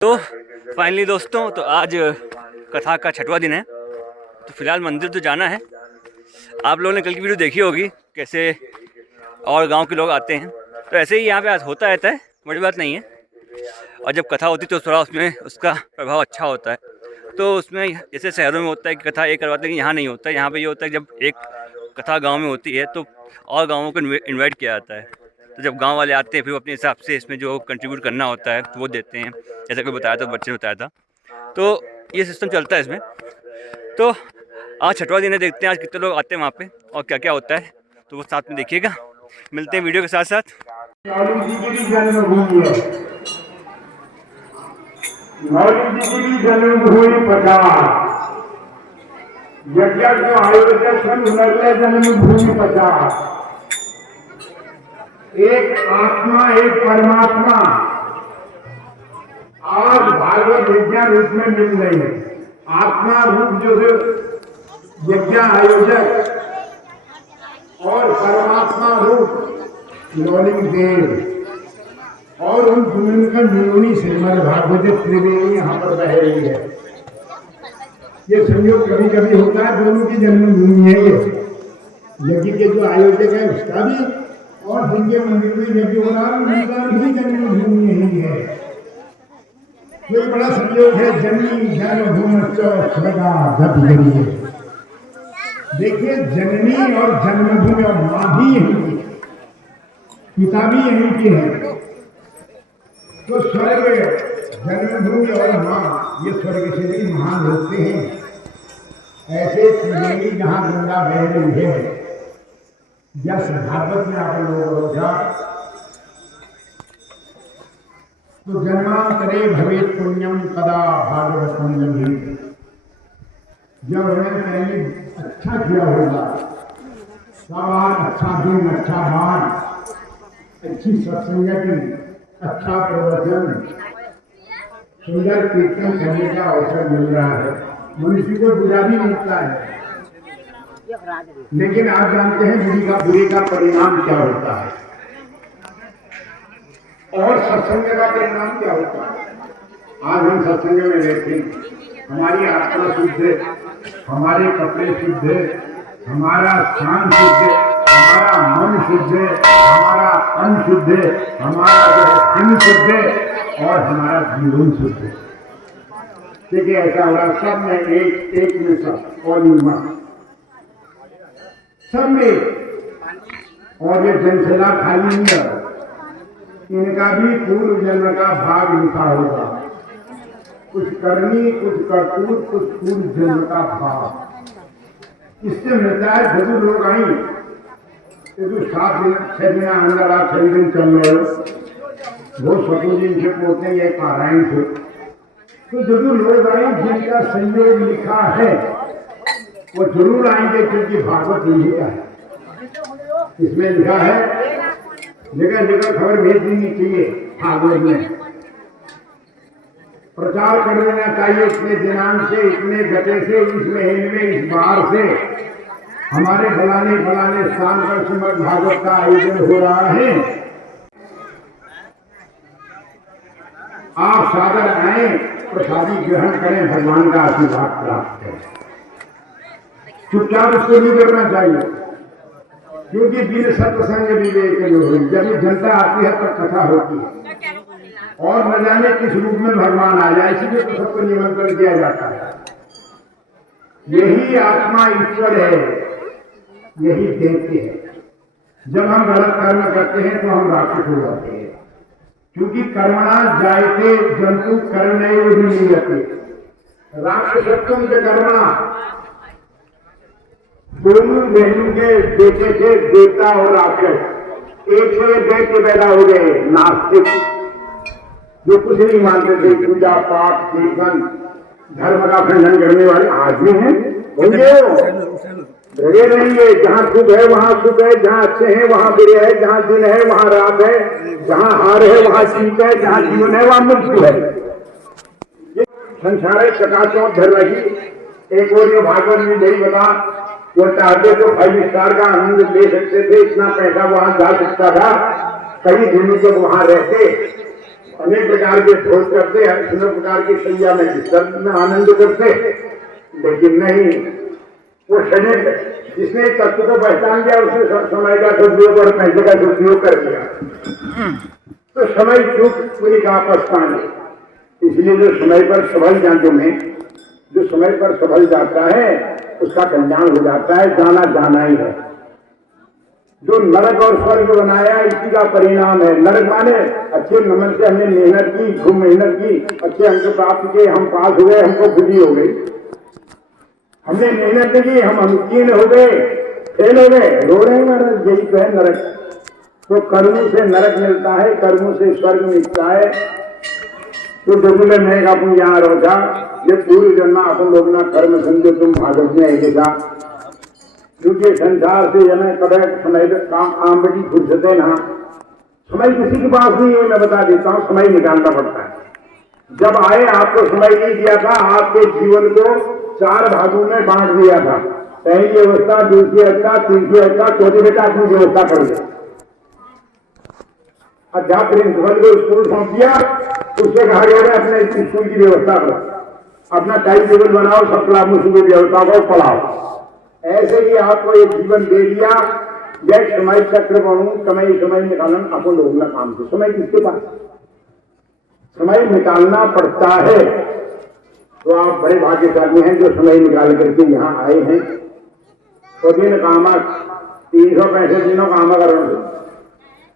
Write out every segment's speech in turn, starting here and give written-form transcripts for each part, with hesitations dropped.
तो फाइनली दोस्तों, तो आज कथा का 6वां दिन है। तो फिलहाल मंदिर तो जाना है। आप लोगों ने कल की वीडियो देखी होगी कैसे और गांव के लोग आते हैं। तो ऐसे ही यहाँ पे आज होता रहता है, बड़ी बात नहीं है। और जब कथा होती है तो थोड़ा उसमें उसका प्रभाव अच्छा होता है। तो उसमें जैसे शहरों में होता है कि कथा एक करवाते हैं, यहाँ नहीं होता है। यहाँ पर ये होता है जब एक कथा गाँव में होती है तो और गाँवों को इन्वाइट किया जाता है। तो जब गांव वाले आते हैं फिर अपने हिसाब से इसमें जो कंट्रीब्यूट करना होता है वो देते हैं। जैसा कोई बताया था, बच्चे ने बताया था। तो ये सिस्टम चलता है इसमें। तो आज 6वां दिन है, देखते हैं आज कितने लोग आते हैं वहाँ पे और क्या क्या होता है। तो वो साथ में देखिएगा, मिलते हैं वीडियो के साथ साथ। मौलवी जी की जन्मभूमि है। मौलवी जी की जन्मभूमि 50, यज्ञ जो आयोजक नगले जन्मभूमि 50। एक आत्मा एक परमात्मा आज भागवत विज्ञान रूप में मिल रही है। आत्मा रूप जो है यज्ञ आयोजक और परमात्मा रूप लौलिक देव और उन दोनों का मिलोनी श्रीमद् भागवत त्रिवेणी यहाँ पर बह रही है। ये संयोग कभी कभी होता है, दोनों की जन्मभूमि है। ये यज्ञ के जो आयोजक है उसका भी और जिनके मंदिर में यज्ञ हो रहा है उनका भी जन्मभूमि यही है। कोई बड़ा संयोग है। जननी जन्मभूमि है। देखिए, जननी और जन्मभूमि और माँ भी यही की, पिता भी यही की है। तो स्वर्ग जन्मभूमि और माँ ये स्वर्ग से भी महान होते हैं। ऐसे त्रिवेणी जहाँ गंगा बह रही है, जस भागवत में आप लोग रोजा तो जन्मांतरे भवेत पुण्यम कदा भागवतम लभेत। जब उन्होंने पहले अच्छा किया होगा, सवाल अच्छा दिन, अच्छा मान, अच्छी सत्संगति, अच्छा प्रवचन, सुंदर कीर्तन करने का अवसर मिल रहा है। मनुष्य को बुरा भी मिलता है, लेकिन आप जानते हैं बुरे का परिणाम क्या होता है और सत्संग का परिणाम क्या होता है। आज हम सत्संग में रहते हैं, हमारी आत्मा शुद्ध है, हमारे कपड़े शुद्ध है, हमारा स्थान शुद्ध है, हमारा मन शुद्ध है, हमारा अन्न शुद्ध है, हमारा धन शुद्ध है और हमारा जीवन शुद्ध है। देखिए ऐसा हो रहा सब में एक में सब और सब में। और ये जनसला खाली नहीं है, इनका भी पूर्व जन्म का भाग इनका होगा। कुछ करनी, कुछ करतूत, कुछ पूर्व जन्म का भाग इससे मिलता है। जरूर लोग आई तो 7 दिन 6 दिन अंदर आप 6 दिन चल रहे हो, वो सतु दिन से पोते हैं एक पारायण से। तो जरूर लोग आए जिनका संयोग लिखा है वो जरूर आएंगे, क्योंकि भागवत यही का है। इसमें लिखा है, जगह जगह खबर भेज देनी चाहिए। भागवत में प्रचार कर देना चाहिए, इतने दिनांक से, इतने गते से, इस महीने में, इस बार से हमारे फलाने फलाने स्थान पर श्रीमद् भागवत का आयोजन हो रहा है। आप सादर आए, प्रसादी ग्रहण करें, भगवान का आशीर्वाद प्राप्त करें। चुपचाप उसको नहीं करना चाहिए, क्योंकि बिन सत्संग विवेक नहीं। जब जनता आती है तब कथा होती है और न जाने किस रूप में भगवान आ जाए, इसलिए तो सबको निमंत्रण दिया जाता है। यही आत्मा ईश्वर है, यही देवते है। जब हम गलत कर्म करते हैं तो हम राक्षस हो जाते हैं, क्योंकि कर्मणा जायते जंतु कर्म नहीं रहते। राक्षसत्व के कर्मणा दोनों बहनों के बेटे थे, देवता और राक्षस। एक से दैत्य पैदा हो गए, नास्तिक, जो कुछ नहीं मानते थे, पूजा पाठ कीर्तन धर्म का खंडन करने वाले आदमी हैं। लगे रहेंगे, जहाँ सुख है वहाँ सुख है, जहाँ अच्छे हैं वहाँ बुरे है, जहाँ दिन है वहाँ रात है, जहाँ हार है वहाँ जीत है, जहाँ जीवन है वहाँ मृत्यु है। संसार चकाचौंध धर लगी। एक और ये भागवत में यही बता, वो चाहते तो 5 स्टार का आनंद ले सकते थे, इतना पैसा वहां जा सकता था, कई दिनों तक वहां रहते, अनेक प्रकार के भोज करते, अनेक प्रकार की सैया में विसर्ग में आनंद करते, लेकिन नहीं, वो शरीर जिसने तत्व को पहचान किया उसने समय का सदुपयोग और पैसे का दुरुपयोग कर दिया, तो समय चूक पूरी का पछताने। इसलिए जो समय पर सफल जान में जो समय पर सफल जाता है उसका कल्याण हो जाता है, जाना जाना ही है। जो नरक और स्वर्ग बनाया इसी का परिणाम है। नरक माने अच्छे नंबर से हमने मेहनत की, खूब मेहनत की, अच्छे अंक प्राप्त किए, हम पास हुए, हमको खुशी हो गई। हमने मेहनत की, हम अमकीन हो गए, फेल हो गए, रो रहे हैं महाराज, यही तो है नरक। तो कर्मों से नरक मिलता है, कर्मों से स्वर्ग मिलता है। तो जरूर मैं अपन यहाँ रोजा ये पूरी जन्मा अपन लोग ना कर्म समझो तुम भागवत में एक ऐसा, क्योंकि संसार से जने कभी समय काम आम बड़ी फुर्सते ना, समय किसी के पास नहीं है। मैं बता देता हूँ, समय निकालना पड़ता है। जब आए आपको समय नहीं दिया था, आपके जीवन को 4 भागों में बांट दिया था। पहली अवस्था, दूसरी अवस्था, तीसरी अवस्था, चौथी बेटा अपनी व्यवस्था कर दे। अध्यापक प्रिंसिपल को स्कूल सौंप दिया, उससे कहा गया अपने स्कूल की व्यवस्था करो, अपना टाइम टेबल बनाओ, सब क्लासों की व्यवस्था को पढ़ाओ। ऐसे ही आपको एक जीवन दे दिया, यह समय चक्र बनू, समय निकालन अपन लोग ना काम से। समय किसके पास? समय निकालना पड़ता है। तो आप बड़े भाग्यशाली हैं जो समय निकाल करके यहाँ आए हैं। तो दिन कामा 365 दिनों कामा करो,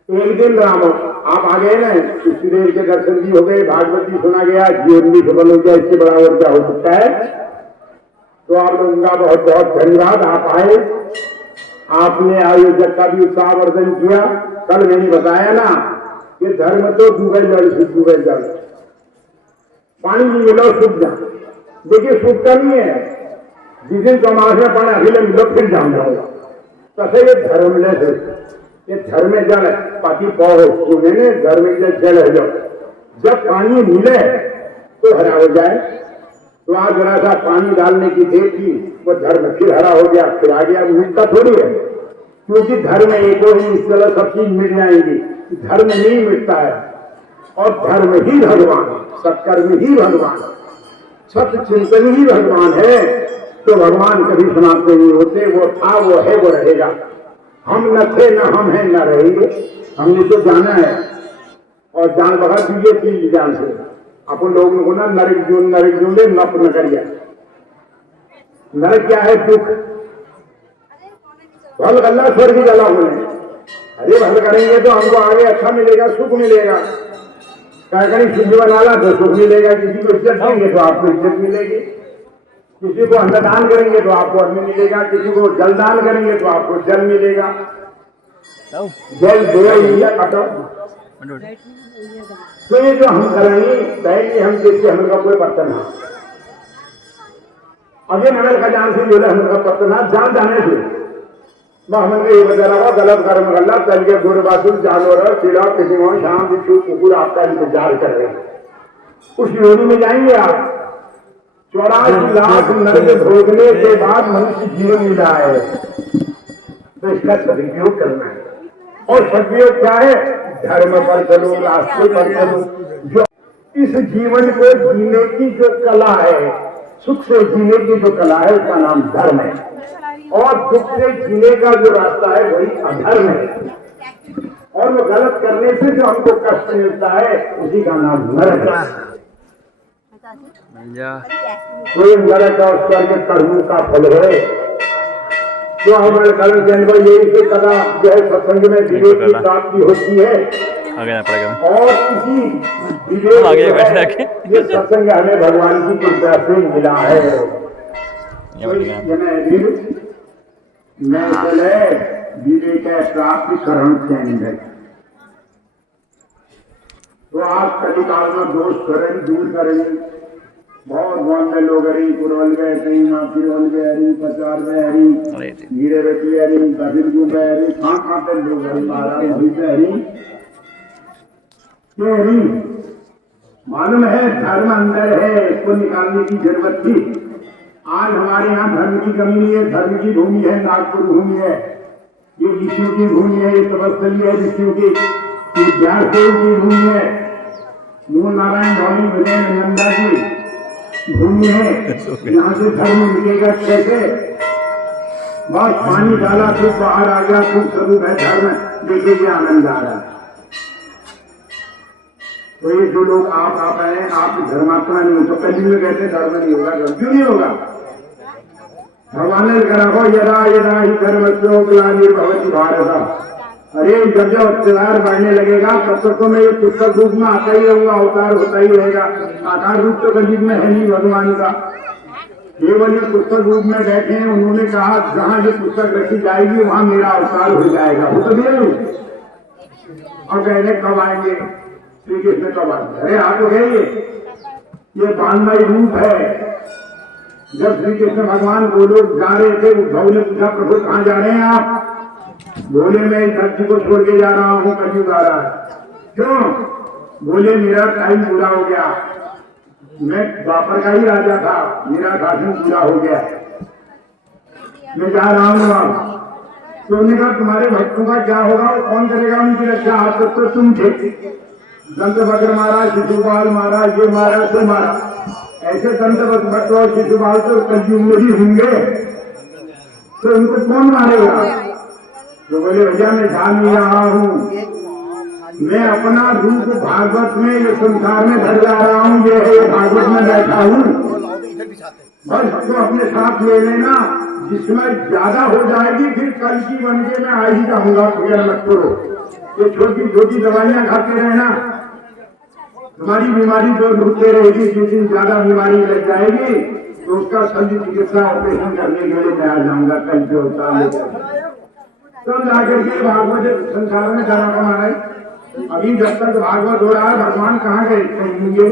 एक दिन राम आप आ गए ना, इसी देर के दर्शन भी हो गए, भागवत भी सुना गया, जीवन भी सफल हो गया, इससे बड़ा और क्या हो सकता है। तो आप लोगों का बहुत बहुत धन्यवाद, आप आए, आपने आयोजक का भी उत्साहवर्धन किया। कल मैंने बताया ना कि धर्म तो डूबे जल से डूबे जल, पानी भी मिलो सूख जा। देखिए सूखता नहीं है, जिस दिन समाज में पानी अभी मिलो फिर जाम जाऊंगा। तसे ये धर्म ये धर्म जल पाती पौधे धर्म जल है। जब पानी मिले तो हरा हो जाए। तो आज जरा सा पानी डालने की देर थी, वो धर्म फिर हरा हो गया, फिर आ गया। मिटता थोड़ी है, क्योंकि धर्म एक ही, इस तरह सब चीज मिट जाएंगी। धर्म नहीं मिटता है, और धर्म ही भगवान, सत्कर्म ही भगवान, सत्य चिंतन ही भगवान है। तो भगवान कभी समाप्त नहीं होते, वो था, वो है, वो रहेगा। हम न थे, न हम हैं, न रहेंगे। हमने तो जाना है, और जान बगा दीजिए चीज जान से। अपन लोगों को ना नरक जून नप न करिए। नरक क्या है? दुख। भल गल्ला स्वर्ग जला बोले, अरे भल करेंगे तो हमको आगे अच्छा मिलेगा, सुख मिलेगा। क्या करें, सुख बनाना तो सुख मिलेगा, किसी को इज्जत देंगे तो आपको इज्जत मिलेगी, किसी को अन्नदान करेंगे तो आपको अन्न मिलेगा, किसी को जलदान करेंगे तो आपको जल मिलेगा। जल दो कटो। तो ये जो हम करेंगे पहले हम देखिए, हमारे कोई बर्तन है अगे नगर का जान से बोले हमारे बर्तन है, जान जाने से हमने ये बता रहा गलत कर्म गल्ला तल के गुड़ बातुल जानवर चिड़ा किसी शाम बिच्छू कुकुर आपका इंतजार कर रहे हैं। उस योनि में जाएंगे आप। 84 लाख नरक भोगने के बाद मनुष्य जीवन मिला है, तो इसका सदुपयोग करना है। और सदुपयोग क्या है? धर्म पर चलो, रास्ते पर चलो। जो इस जीवन को जीने की जो कला है, सुख से जीने की जो कला है, उसका नाम धर्म है। और दुख से जीने का जो रास्ता है वही अधर्म है। और वो गलत करने से जो हमको कष्ट मिलता है उसी का नाम नरक है। कोई नरक और स्वर्ग कर्मों का फल है। तो हमारे कर्म के अनुभव यही से कदा जो है सत्संग में विवेक की प्राप्ति होती है। और इसी विवेक ये सत्संग हमें भगवान की कृपा से मिला है। मैं चले विवेक प्राप्ति करण केंद्र। तो आप कलिकाल में दोष करेंगे, दूर करेंगे। बहुत वन में लोग हरी पुरवल गए, कहीं फिरवल गए हरी, प्रचार में हरी, हीरे बेटी हरी, दबिल गुम में हरी, कहाँ पे लोग हरी महाराज हरी पे हरी। क्यों हरी? मालूम है धर्म अंदर है, इसको निकालने की जरूरत थी। आज हमारे यहाँ धर्म की कमी नहीं है। धर्म की भूमि है, नागपुर भूमि है, ये ऋषियों की भूमि है, ये तपस्थली है ऋषियों की, विद्यार्थियों की भूमि है। मूल नारायण धौनी विजय नंदा जी भूमि है, यहाँ से धर्म मिलेगा कैसे? बस पानी डाला फिर बाहर आ गया, फिर स्वरूप है धर्म, देखिए आनंद आ रहा है। तो ये जो लोग आप आए, आप धर्मात्मा नहीं हो तो कभी में कहते धर्म नहीं होगा, क्यों नहीं होगा? भगवान ने कहा हो यदा यदा ही धर्मस्यो ग्लानिर्भवति भारत। अरे जब जब अत्याचार बढ़ने लगेगा तब तक तो मैं ये पुस्तक रूप में आता ही रहूंगा, अवतार होता ही रहेगा। साकार रूप तो कलयुग में है नहीं भगवान का, केवल ये पुस्तक रूप में बैठे हैं। उन्होंने कहा जहाँ ये पुस्तक रखी जाएगी वहाँ मेरा अवतार हो जाएगा, वो तो दे और कहने कब आएंगे श्री कृष्ण, कब आएंगे? अरे आप तो गए, ये बानमय रूप है। जब श्री कृष्ण भगवान वो लोग जा रहे थे, उद्धव ने पूछा प्रभु कहाँ जा रहे हैं आप? बोले मैं इस धरती को छोड़ के जा रहा हूँ, कलयुग आ रहा है। क्यों? बोले मेरा टाइम पूरा हो गया, मैं द्वापर का ही राजा था, मेरा शासन पूरा हो गया, मैं जा रहा हूँ अब। तो उन्होंने कहा तुम्हारे भक्तों का क्या होगा, वो कौन करेगा उनकी रक्षा? आज तक तो तुम थे, दंत भद्र मारा, शिशुपाल मारा, ये मारा तो मारा, ऐसे दंत भद्र और शिशुपाल तो कलयुग में ही होंगे, तो उनको कौन मारेगा? तो बोले भैया मैं जान नहीं रहा हूँ, मैं अपना रूप भागवत में ये संसार में धर जा रहा हूँ, ये भागवत में बैठा हूँ। बस तो अपने साथ ले लेना, जिसमें ज्यादा हो जाएगी फिर कल की बन के मैं आ ही जाऊंगा, फिर मत करो। ये छोटी छोटी दवाइयाँ खाते रहना, तुम्हारी बीमारी जो ढूंढते रहेगी, जिस दिन ज्यादा बीमारी लग जाएगी तो उसका सभी चिकित्सा ऑपरेशन करने के लिए मैं आ जाऊंगा, कल से होता है। तब जाकर के भागवत संसार में जाना कमा है। अभी जब तक भागवत हो रहा है, भगवान कहाँ गए कहेंगे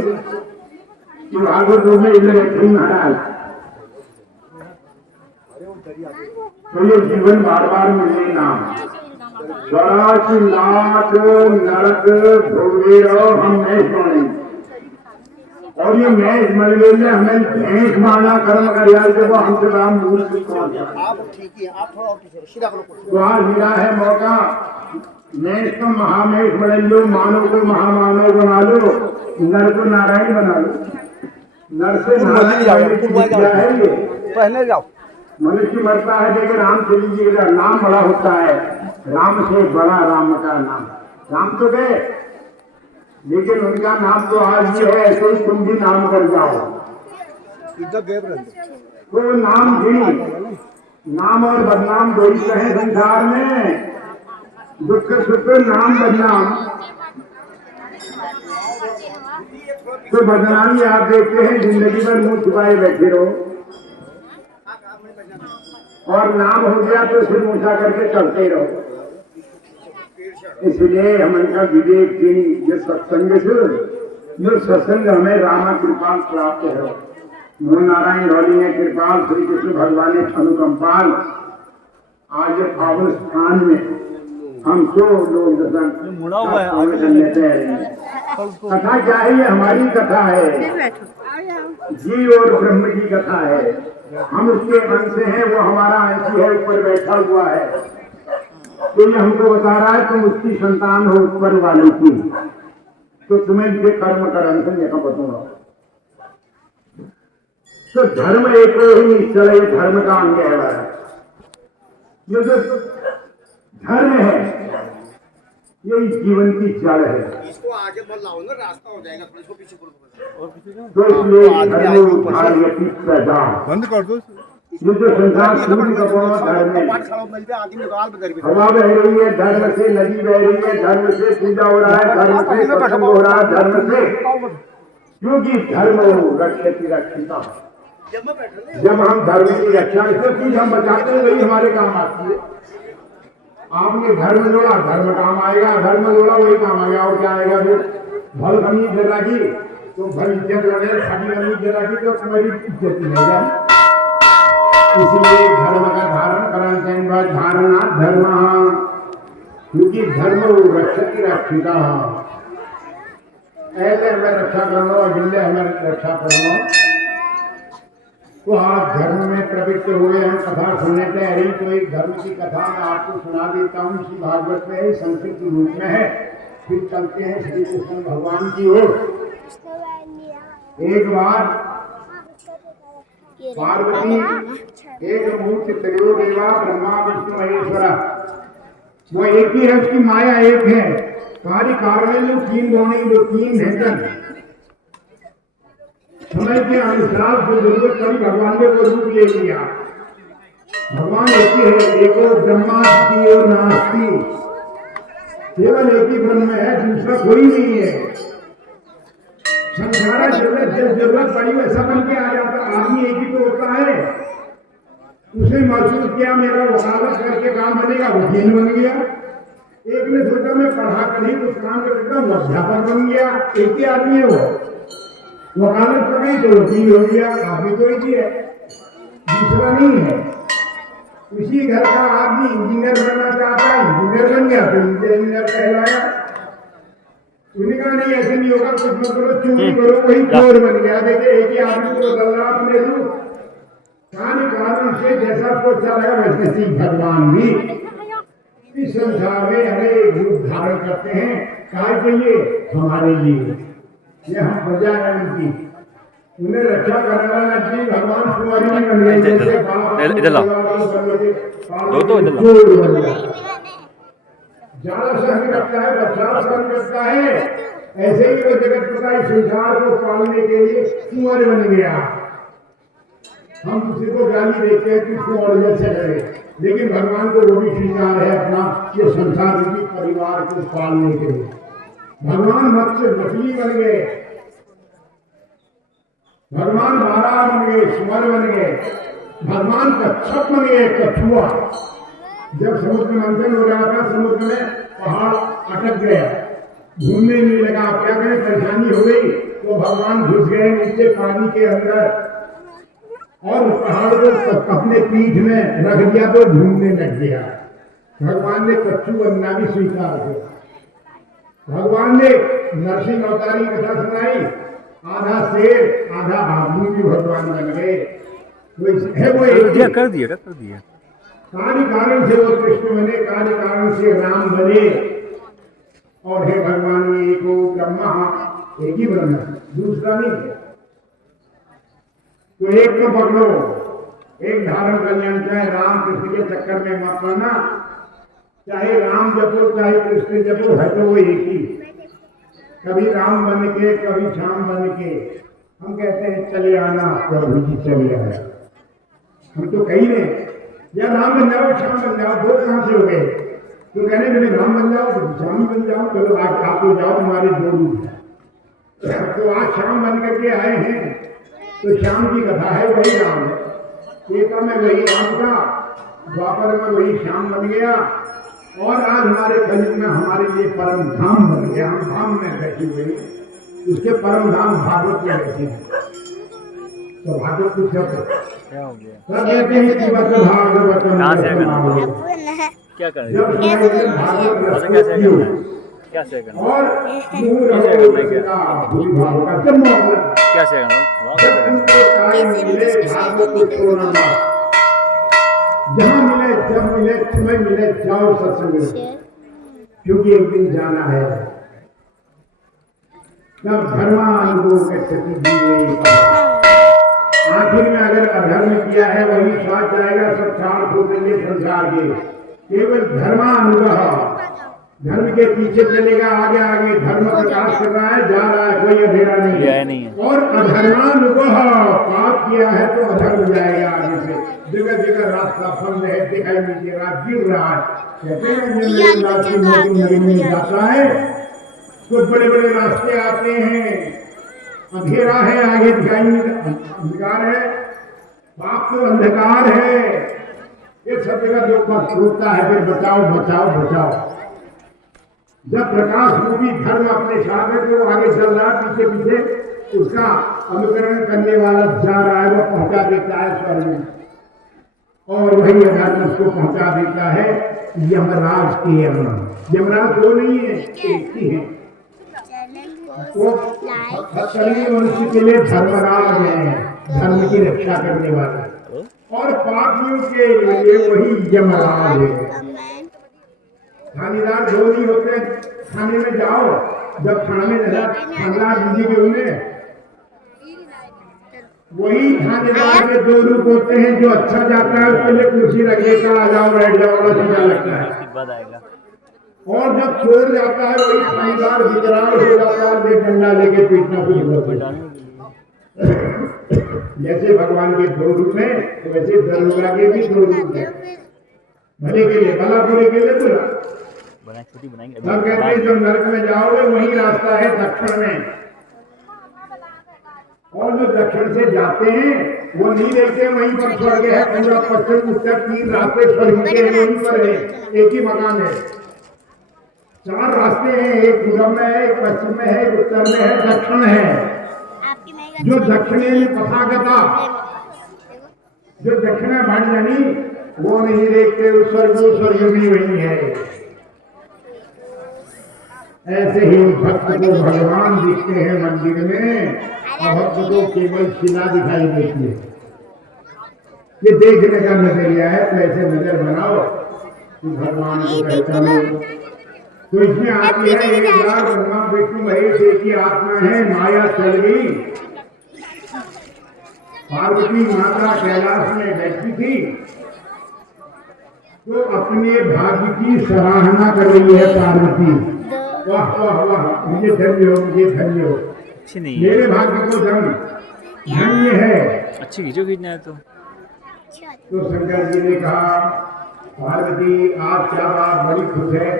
कि भागवत रूप में इधर महाराज। तो ये जीवन बार बार मिले नाम चौरासी लाख नरक भोगेर हम नहीं, और ये मैच मलबे में हमें भैंस मारना कर्म कर यार, जब हमसे राम मूल तो आज मिला है मौका, मैच को महामेश बदल लो, मानव को महामानव बना लो, नर को नारायण बना लो। नर से नारायण है ये पहले जाओ। मनुष्य मरता है लेकिन राम चली जी का नाम बड़ा होता है, राम से बड़ा राम का नाम। राम तो गए लेकिन उनका नाम तो आज ये है, ऐसे ही तुम भी नाम कर जाओ। तो नाम भी, नाम और बदनाम दो ही कहे संसार में, दुख सुख नाम बदनाम। तो बदनामी आप देखते हैं, जिंदगी भर मुंह छुपाए बैठे रहो, और नाम हो गया तो सिर ऊंचा करके चलते रहो। इसलिए हम इनका विवेक की ये सत्संग से, जो सत्संग हमें रामा कृपाल प्राप्त है। मूल नारायण धौनी ने कृपाल, श्री कृष्ण भगवान ने अनुकंपाल। आज ये पावन स्थान में हम सो लोग कथा क्या है? ये हमारी कथा है, जीव और ब्रह्म की कथा है। हम उसके अंश हैं, वो हमारा अंश है, ऊपर बैठा हुआ है। तो ये हमको बता रहा है तुम उसकी संतान हो, ऊपर वाले की, तो तुम्हें ये कर्म करन से यह बताऊंगा। तो धर्म एक ही निश्चल है, धर्म का अंग है। ये जो धर्म है यही जीवन की जड़ है। इसको आगे बढ़ाओ ना, रास्ता हो जाएगा, इसको पीछे तो इसलिए बंद कर दो। ये जो संसार सूर्य का धर्म है, हवा बह रही है धर्म से, नदी बह रही है धर्म से, पूजा हो रहा है धर्म से, सत्संग हो रहा है धर्म से, क्योंकि धर्म रक्षति रक्षिता। जब हम धर्म की रक्षा, जो चीज हम बचाते हैं वही हमारे काम आती है। आपने धर्म जोड़ा, धर्म काम आएगा, धर्म जोड़ा वही काम आएगा, और क्या आएगा? फिर भल कमी जरा की तो भल इज्जत लगे, सभी कमी जरा की तो तुम्हारी इज्जत नहीं जाए। इसलिए धर्म का धारण करना धारणा धर्म, क्योंकि धर्म रक्षति रक्षिता। ऐसे हमें रक्षा करना और जिले हमें रक्षा करना। तो आप धर्म में प्रवृत्त हुए हैं, कथा सुनने तैयारी, तो एक धर्म की कथा मैं आपको सुना देता हूँ। श्री भागवत में संस्कृत रूप में है। फिर चलते हैं श्री कृष्ण भगवान की ओर। एक बार पार्वती एक मूर्ति त्रयो देवा ब्रह्मा विष्णु महेश्वरा, वो एक ही है, उसकी माया एक है। कार्य कारण जो तीन गुणी जो तीन है, समय के अनुसार जो जरूरत पड़ी भगवान ने वो रूप ले लिया। भगवान एक ही है, एको ब्रह्मास्ति और नास्ति, केवल एक ही ब्रह्म है, दूसरा कोई नहीं है। संसारा जरूरत पड़ी वैसा बन के आ जाता। आदमी एक ही तो होता है, उसने महसूस किया मेरा वकालत करके काम बनेगा, वकील बन गया। एक ने सोचा मैं पढ़ा कर ही कुछ काम करता हूँ, अध्यापक बन गया। एक ही आदमी है, वो वकालत कर गई तो वकील हो गया। आदमी तो एक ही है, दूसरा नहीं है। उसी घर का आदमी इंजीनियर बनना चाहता है, इंजीनियर बन गया तो इंजीनियर कहलाया। उन्हें कहा नहीं ऐसे नहीं होगा, कुछ मत करो, चोरी करो, वही चोर बन गया। देखिए एक ही आदमी को बदलाव ले लूं, कारण से जैसा सोचा लगा वैसे ही भगवान भी इस संसार में हमें रूप धारण करते हैं। काय के लिए? हमारे लिए। ये हम प्रजा है उनकी, उन्हें रक्षा करना चाहिए। भगवान कुमारी में इधर लाओ, दो इधर लाओ। ज्यादा सहन करता है, बच्चा सहन करता है, ऐसे ही वो जगत पिता इस संसार को पालने के लिए कुंवर बन गया। हम किसी को गाली देते हैं कि कुंवर जैसे करे, लेकिन भगवान को वो भी स्वीकार है अपना ये संसार की परिवार को पालने के लिए। भगवान मत्स्य मछली बन गए, भगवान बारह बन गए, स्वर बन गए, भगवान कच्छप बन गए, कछुआ। जब समुद्र मंथन हो रहा था, समुद्र में पहाड़ अटक गया, घूमने नहीं लगा, क्या करें, परेशानी हो गई तो भगवान घुस गए नीचे पानी के अंदर और पहाड़ को अपने पीठ में रख दिया तो घूमने लग गया। भगवान ने कच्छू बनना भी स्वीकार किया। भगवान ने नरसिंह अवतारी कथा सुनाई, आधा शेर आधा आदमी भी भगवान बन गए। वो एक कर दिया। कार्य कारण से वो कृष्ण बने, कार्य कारण से राम बने। और हे भगवान ये एको ब्रह्मा, एक ही ब्रह्म, दूसरा नहीं। तो एक को पकड़ो, एक धारण कर लेना। चाहे राम कृष्ण के चक्कर में मत आना, चाहे राम जपो चाहे कृष्ण जपो, है तो वो एक ही। कभी राम बन के कभी श्याम बन के हम कहते हैं चले आना प्रभु जी चले आना। हम तो कही नहीं या राम बन जाओ श्याम बन जाओ, दो कहां से हो गए? तो कहने लगे राम बन जाओ तो श्याम बन जाओ, चलो आज आप हो जाओ, हमारे दो रूप है। तो आज श्याम बन करके आए हैं तो श्याम की कथा है, वही राम है। त्रेता में वही राम था, द्वापर में वही श्याम बन गया, और आज हमारे कलयुग में हमारे लिए परम धाम बन गया। हम धाम में बैठे हुए, उसके परम धाम भागवत में बैठे हैं। तो भागवत कुछ क्या हो गया? सब कहते हैं कि बस भागवत क्या करें? जब भागवत क्या से करना? और क्या से जहाँ मिले जब मिले तुम्हें मिले जाओ सत्संग, क्योंकि एक दिन जाना है। तब धर्मानुभव के स्थिति दी गई। आखिर में अगर अधर्म किया है वही साथ जाएगा, सब चार खोलेंगे संसार के। केवल धर्मानुभव, धर्म के पीछे चलेगा, आगे आगे धर्म प्रकाश कर रहा है, जा रहा है, कोई अंधेरा नहीं है। और अधर्मानुभव, पाप किया है तो अधर्म जाएगा आगे से। जगह जगह रास्ता बंद है, दिखाई नहीं दे रहा, गिर रहा है। कहते हैं जाता है कुछ बड़े बड़े रास्ते आते हैं, अंधेरा है, आगे दिखाई नहीं, अंधकार है, पाप तो अंधकार है। ये सब जगह जो रोकता है, फिर बचाओ बचाओ बचाओ। जब प्रकाश रूपी धर्म अपने साथ है तो आगे चल रहा है, पीछे पीछे उसका अनुकरण करने वाला जा रहा है, वो पहुंचा देता है स्वर्ग में। और वही अधर्म उसको पहुंचा देता है यमराज के यम। यमराज वो नहीं है, एक ही है। वो मनुष्य के लिए धर्मराज है, धर्म की रक्षा करने वाला, और पापियों के लिए वही यमराज है। थानेदार जो नहीं होते, थाने में जाओ जब क्षण में जरा प्रहलाद जी के उन्हें वही थानेदार के दो रूप होते हैं, जो अच्छा जाता है उसके लिए कुर्सी रख देता, आ जाओ बैठ जाओ, वाला सीधा लगता है। और जब चोर जाता है वही थानेदार विकराल हो जाता है, ले डंडा लेके पीटना शुरू करता है। जैसे भगवान के दो रूप हैं, तो वैसे दरोगा के भी दो रूप हैं, भले के लिए भला, बुरे के लिए बुरा। सब कहते हैं जो नरक में जाओगे वही रास्ता है दक्षिण में, और जो दक्षिण से जाते हैं वो नहीं देखते वहीं पर स्वर्ग है, पूरा पश्चिम उत्तर तीन रास्ते स्वर्ग के हैं, वहीं पर है, एक ही मकान है। चार रास्ते हैं, एक पूर्व में है, एक पश्चिम में है, एक उत्तर में है, दक्षिण है। जो दक्षिणे पथागता, जो दक्षिणा भांडनी वो नहीं देखते, उस स्वर्ग में वही है। ऐसे ही भक्त को भगवान दिखते हैं मंदिर में, और भक्त को केवल शिला दिखाई देती है। ये देखने का नजरिया है, तो ऐसे नजर बनाओ कि भगवान को पहचानो। तो इसमें आती है एक बार ब्रह्मा विष्णु महेश एक ही आत्मा है, माया चल गई। पार्वती माता कैलाश में बैठी थी, तो अपने भाग्य की सराहना कर रही है पार्वती, वाह वाह वाह, मुझे धन्य हो, मुझे धन्य हो, मेरे भाग्य को धन्य है। अच्छी वीडियो खींचना है तो शंकर जी ने कहा, पार्वती आप क्या बात, बड़ी खुश है,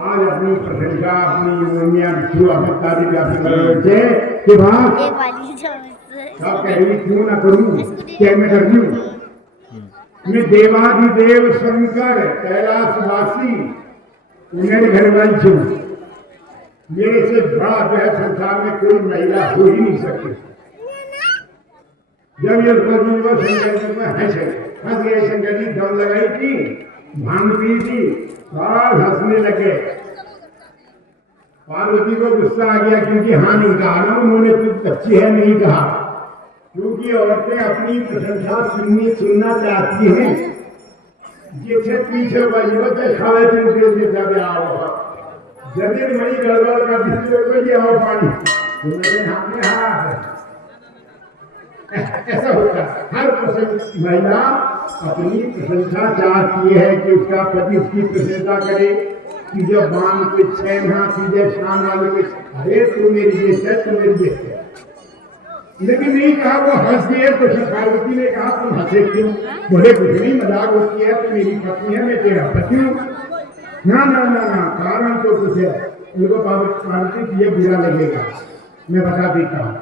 आज अपनी प्रशंसा अपनी योनिया के बाद आप कह रही क्यों ना करूं, क्या मैं कर दूं। मैं देवादिदेव शंकर कैलाशवासी उन्हें घर वंश हूं, मेरे से बड़ा जो है संसार में कोई महिला हो ही नहीं सकती। जब ये शंकर जी में हंस गए, शंकर जी दम लगाई थी, भांग पी थी, बस हंसने लगे। पार्वती को गुस्सा आ गया, क्योंकि हाँ नहीं कहा ना उन्होंने, तो अच्छी है नहीं कहा, क्योंकि औरतें अपनी प्रशंसा सुनना चाहती हैं। जैसे पीछे बजे खाए थे जब आओ, जब बड़ी गड़बड़ कर दी आओ पानी, तो मेरे सामने हाथ ऐसा होता है। हर महिला अपनी प्रशंसा चाहती है कि उसका पति उसकी प्रशंसा करे, कि जब बांध के 6 माह की शान वाले के, अरे तू मेरी बेस्ट है, तू मेरी बेस्ट है। लेकिन नहीं कहा, वो हंस दिए। तो पार्वती ने कहा तुम हंसे क्यों, बोले कुछ नहीं, मजाक होती है, तू मेरी पत्नी है, मैं तेरा पति हूँ। ना ना ना ना, कारण तो कुछ है। उनको पार्वती ये बुरा लगेगा, मैं बता देता हूँ,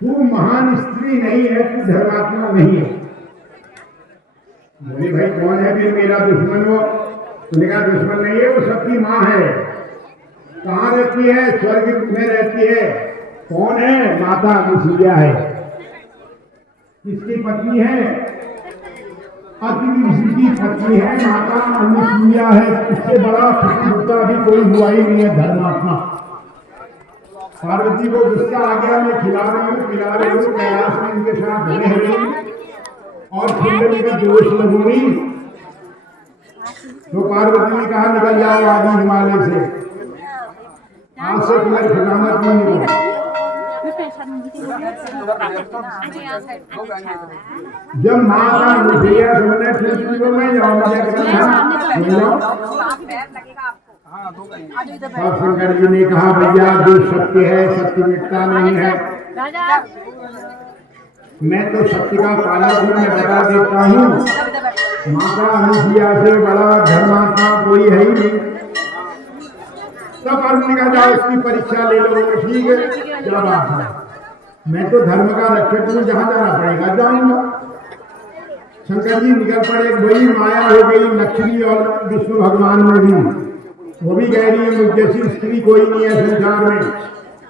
तू महान स्त्री नहीं है, तू धर्मात्मा नहीं है। बोले भाई कौन है फिर मेरा दुश्मन? वो कहा दुश्मन नहीं है, वो सबकी माँ है। कहाँ रहती है? स्वर्ग में रहती है। कौन है? माता अनुसुईया है। किसकी पत्नी है? अति ऋषि की पत्नी है, माता अनुसुईया है। इससे बड़ा खुशबूता भी कोई हुआ ही नहीं है धर्मात्मा। पार्वती को गुस्सा आ गया, मैं खिला रही हूँ, कैलाश में इनके साथ बने रही और सुंदरी का दोष लगूंगी। तो पार्वती ने कहा निकल जाओ आदि हिमालय से, आज से तुम्हारी खजामत नहीं होगी। जब माता अनुसुईया सुनने फिर तो मैं शंकर जी ने कहा भैया जो सत्य है सत्य मिटता नहीं है। मैं तो सत्य का पालन मैं बता देता हूँ, माता अनुसुईया से बड़ा धर्मात्मा कोई है ही नहीं। तब अर्जुन का जाओ इसकी परीक्षा ले लो। ठीक है, क्या बात है, मैं तो धर्म का रक्षक हूँ, जहाँ जाना पड़ेगा जाऊंगा। शंकर जी निकल पड़े, बड़ी माया हो गई लक्ष्मी और विष्णु भगवान में भी। वो भी कह रही है मुझ जैसी स्त्री कोई नहीं है संसार में।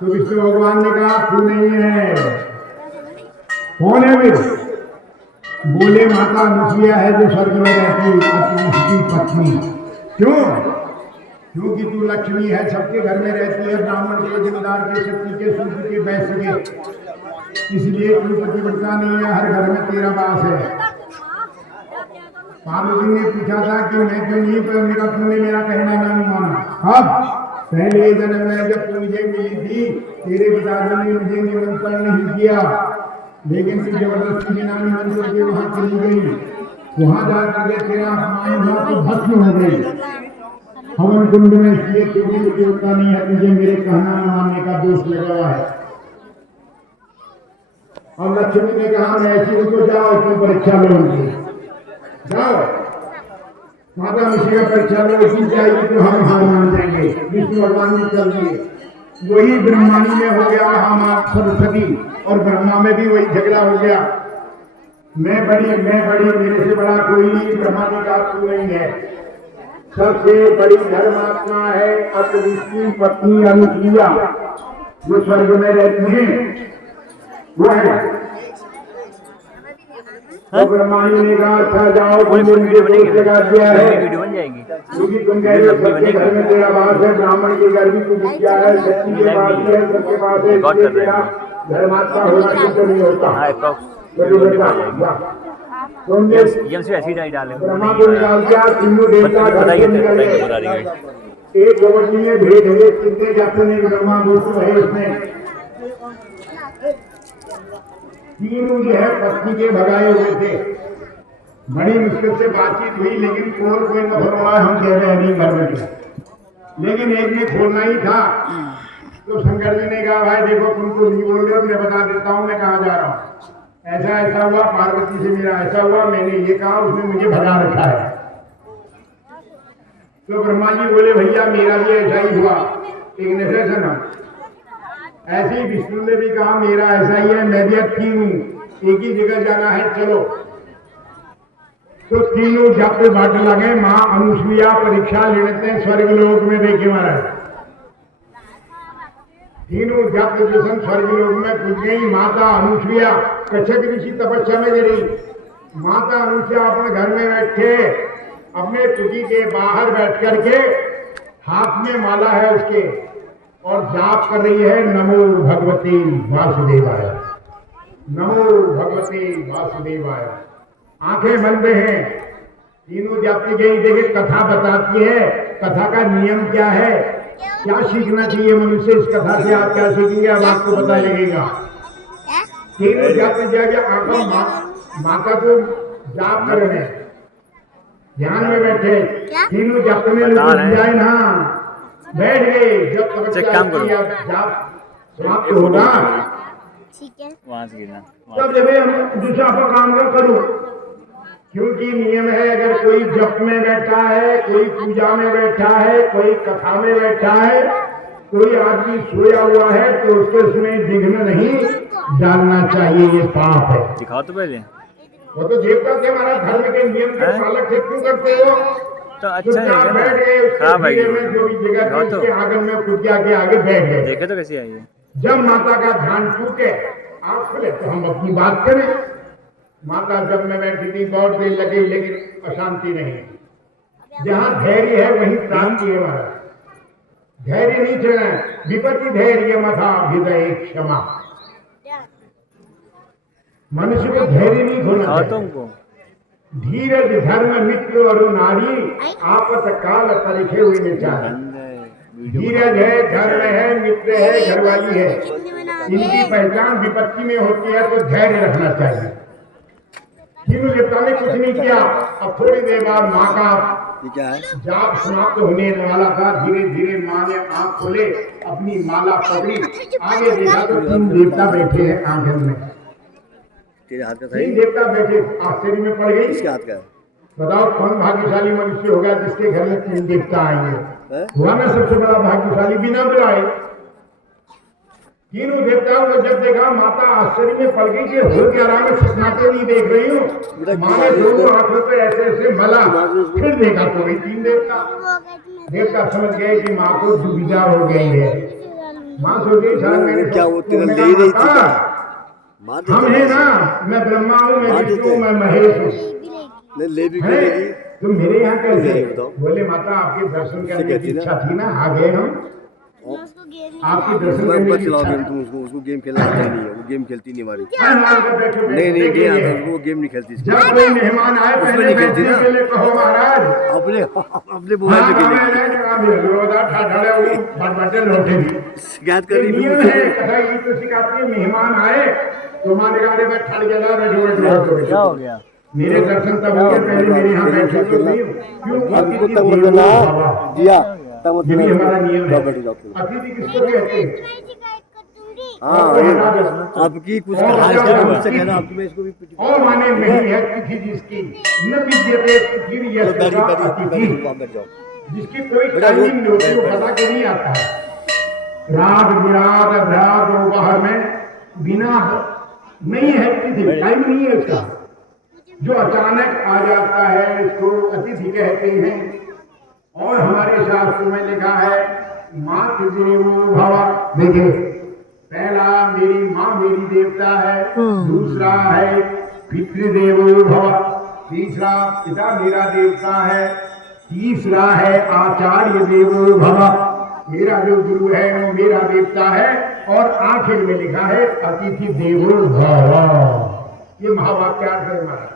तो विष्णु भगवान ने कहा तू नहीं है। कौन है वे? बोले माता अनुसुईया है जो स्वर्ग में रहती उसकी पत्नी। क्यों? क्योंकि तू लक्ष्मी है, सबके घर में रहती है, ब्राह्मण के, जमींदार के, शक्ति के, सूर्य के, वैश्य के, इसलिए तू पतिव्रता नहीं है, हर घर में तेरा वास है। पार्वती ने पूछा था कि मैं क्यों नहीं, पर मेरा तुमने मेरा कहना नहीं माना। अब पहले जन्म में जब तू मुझे मिली थी, तेरे पिताजी ने मुझे निमंत्रण नहीं किया, लेकिन तू जबरदस्ती बिना निमंत्रण के वहां चली गई। वहां जाकर के तेरा अपमान हुआ तो भस्म हो गई। हवन कुंड में इसलिए क्योंकि मुझे उतना नहीं है, तुझे मेरे कहना न मानने का दोष लगा हुआ है। और लक्ष्मी ने कहा मैं ऐसी हूं तो जाओ, तुम परीक्षा लो उनकी, जाओ माता ऋषि का परीक्षा लो, उसी जाएगी तो हम हार मान जाएंगे। विष्णु भगवान ने चल दिए। वही ब्रह्मांड में हो गया महामार सरस्वती, और ब्रह्मा में भी वही झगड़ा हो गया। मैं बड़ी, मेरे से बड़ा कोई नहीं, ब्रह्मा जी का तू नहीं है। सबसे बड़ी धर्मात्मा है अत विष्णु पत्नी अनुसुईया, जो स्वर्ग में रहती है वो है। तो ब्रह्मा जी ने कहा अच्छा जाओ, तुमने मुझे दोष लगा दिया है, वीडियो बन जाएगी क्योंकि तुम कह रहे हो सबके घर में तेरा वास है, ब्राह्मण के घर भी तू विद्या है, शक्ति के पास भी है, सबके पास है, इसलिए तेरा धर्मात्मा होना किसी नहीं होता। तुमने ऐसी नहीं डाले ब्रह्मा को निकाल दिया, तीनों देवता घर से निकल गए। एक गोवर्धन में भेद हुए, कितने जाते ने ब्रह्मा दोष है उसमें। तीनों जो है पत्नी के भगाए हुए थे। बड़ी मुश्किल से बातचीत हुई, लेकिन कोई न खोलवा, हम कह रहे हैं नहीं घर में, लेकिन एक ने खोलना ही था। तो शंकर जी ने कहा भाई देखो तुम तो नहीं बोल रहे, मैं बता देता हूँ मैं कहाँ जा रहा हूँ। ऐसा हुआ, पार्वती से मेरा ऐसा हुआ, मैंने ये कहा, उसने मुझे भगा रखा है। तो ब्रह्मा जी बोले भैया मेरा भी ऐसा ही हुआ, एक निशासन है। ऐसे ही विष्णु ने भी कहा मेरा ऐसा ही है, मैं भी अच्छी हूँ, एक ही जगह जाना है चलो। तो तीनों जाते बाट लगे, माँ अनुसुईया परीक्षा लेते स्वर्ग लोक में, देखे महाराज तीनों जाते जैसन स्वर्ग लोक में पूछ गई। माता अनुसुईया कच्छप ऋषि तपस्या में गिरी। माता अनुसुईया अपने घर में बैठे, अपने कुटी के बाहर बैठ करके हाथ में माला है उसके, और जाप कर रही है नमो भगवती वासुदेवाय, नमो भगवती वासुदेवाय। आंखें बंद हैं, तीनों जाती गई। देखिए कथा बताती है, कथा का नियम क्या है, क्या सीखना चाहिए मनुष्य इस कथा से, आप क्या सीखेंगे अब आपको पता लगेगा। तीनों जाते जाके आंखों माता को जाप कर रहे हैं, ध्यान में बैठे। तीनों जापने जाए ना, बैठ गए। जब तपस्या समाप्त होगा ठीक है, वहां से गिरना, तब जब हम दूसरा काम का करूं, क्योंकि नियम है अगर कोई जप में बैठा है, कोई पूजा में बैठा है, कोई कथा में बैठा है, कोई आदमी सोया हुआ है, तो उसके उसमें विघ्न नहीं डालना चाहिए, ये पाप है। दिखाओ तो पहले, वो तो देवता थे हमारा धर्म के नियम के पालक थे, क्यों करते हो? तो अच्छा है बैठ गए उसके में, जो भी जगह थी उसके आंगन में कुटिया के आगे बैठ गए। देखे तो कैसी आई है। जब माता का ध्यान टूटे, आंख खुले, तो हम अपनी बात करें। माता जब में बैठी थी दौड़ देने लगी, लेकिन अशांति नहीं। जहाँ धैर्य है वहीं शांति है महाराज। धैर्य नहीं चढ़े, विपत्ति धैर्य मथा हृदय क्षमा। मनुष्य को धैर्य नहीं खोना चाहिए। धीरज धर्म मित्र और नारी, आपत काल परिखे हुए विचार। धीरज है, धर्म है, मित्र है, घरवाली है, इनकी पहचान विपत्ति में होती है, तो धैर्य रखना चाहिए। तीनों देवता ने कुछ नहीं किया। अब थोड़ी देर बाद माँ का जाप समाप्त होने वाला था। धीरे धीरे माँ ने आंख खोले, अपनी माला पकड़ी, आगे देखा तो तीन देवता बैठे हैं आंगन में। तेरे हाथ का तीन देवता बैठे, आश्चर्य में पड़ गई। किसके हाथ का है? बताओ कौन भाग्यशाली मनुष्य होगा जिसके घर में तीन देवता आएंगे। हुआ ना सबसे बड़ा भाग्यशाली, बिना बुलाए। तीनों देवताओं को जब देखा, माता आश्चर्य में पड़ गई कि हो क्या रहा, मैं सपनाते नहीं देख रही हूँ। माँ ने दोनों हाथों से ऐसे ऐसे मला, फिर देखा तो वही तीन देवता समझ गए कि माँ को दुविधा हो गई है। माँ सोच गई शायद मैंने क्या वो तेरा ले ही नहीं चुका। हम है ना, मैं ब्रह्मा हूँ, मैं विष्णु, मैं महेश हूँ, ले भी करेगी। तुम मेरे यहाँ कैसे? बोले माता आपके दर्शन करने की इच्छा थी ना, आ गए हम। आपकी दर्शन मत करने की चलाओ इच्छा गेम है। तुम उसको गेम खेलना आता ही नहीं है, वो गेम खेलती नहीं हमारी। हाँ, मान कर बैठो, नहीं नहीं देखिए नहीं ये। आता, वो गेम नहीं खेलती इसकी। जब कोई मेहमान आए उसमें पहले नहीं खेलती बैठने ना। के लिए कहो महाराज। अपने अपने मोबाइल हाँ, पे गाँव में खेलेगी। आए जगह में रोजा ठाठाड़े वो भटभटे लौटेगी। शिकायत कर ये रही नियम थी है, कथा ये तो सिखाती है, मेहमान आए तो मान गाड़े में ठड़ गया बैठो। क्या हो गया? मेरे दर्शन तब होंगे पहले मेरे यहाँ बैठे तो नहीं हो। क्यों? अब इसको अतिथि तंग मत देवो करना भव। जिया, तंग मत ये भी करना। हमारा नियम है। जाओ बैठो, जाओ। अतिथि किसको कहते हैं? हाँ ये आपकी कुछ कहा इसका मुझसे कहना, आपकी मैं इसको भी और माने नहीं है तिथि जिसकी न विद्यते तिथि चलो यस्य बैठ का बैठ अतिथि। वहाँ बैठ जाओ। जिसकी कोई बेटा, टाइमिंग नहीं होती, वो बैठ, बता के नहीं आता है। रात बिरात अभ्यास दोपहर में बिना नहीं है तिथि, टाइम नहीं है उसका। जो अचानक आ जाता है इसको अतिथि कहते हैं। और हमारे शास्त्र में लिखा है मातृदेवो भव। देखिए, पहला मेरी माँ मेरी देवता है, दूसरा है पितृदेवो भव, तीसरा पिता मेरा देवता है, तीसरा है आचार्य देवो भव, मेरा जो गुरु है वो मेरा देवता है, और आखिर में लिखा है अतिथि देवो भव। ये महावाक्यार्थ है हमारा।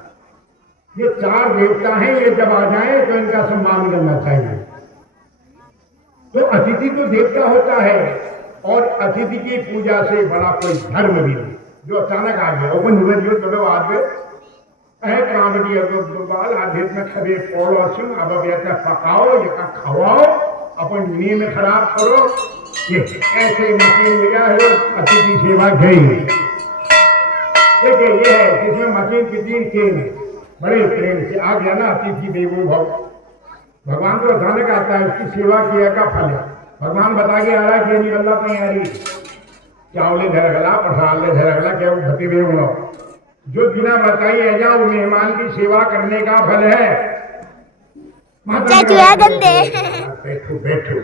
ये चार देवता हैं, ये जब आ जाए तो इनका सम्मान करना चाहिए। तो अतिथि तो देवता होता है, और अतिथि की पूजा से बड़ा कोई धर्म भी नहीं। जो अचानक आ गया वो निवेदियों चलो आगे कामड़ी बाल आध्यात्म खबे पड़ो सुन अब व्यथा पकाओ या खवाओ अपन नींद में खराब करो। ये ऐसे मशीन लिया है अतिथि सेवा गई। देखिए ये है जिसमें मशीन पिटीन के बड़े प्रेम से आ गया ना अतिथि देवो भव। भगवान को अचानक आता है, उसकी सेवा किया का फल है। भगवान बता के आ रहा है कि नहीं अल्लाह तैयारी चावले धरगला प्रसाद धरगला क्या भती हुए हो। जो बिना बताई है जा वो मेहमान की सेवा करने का फल है। बैठो बैठो।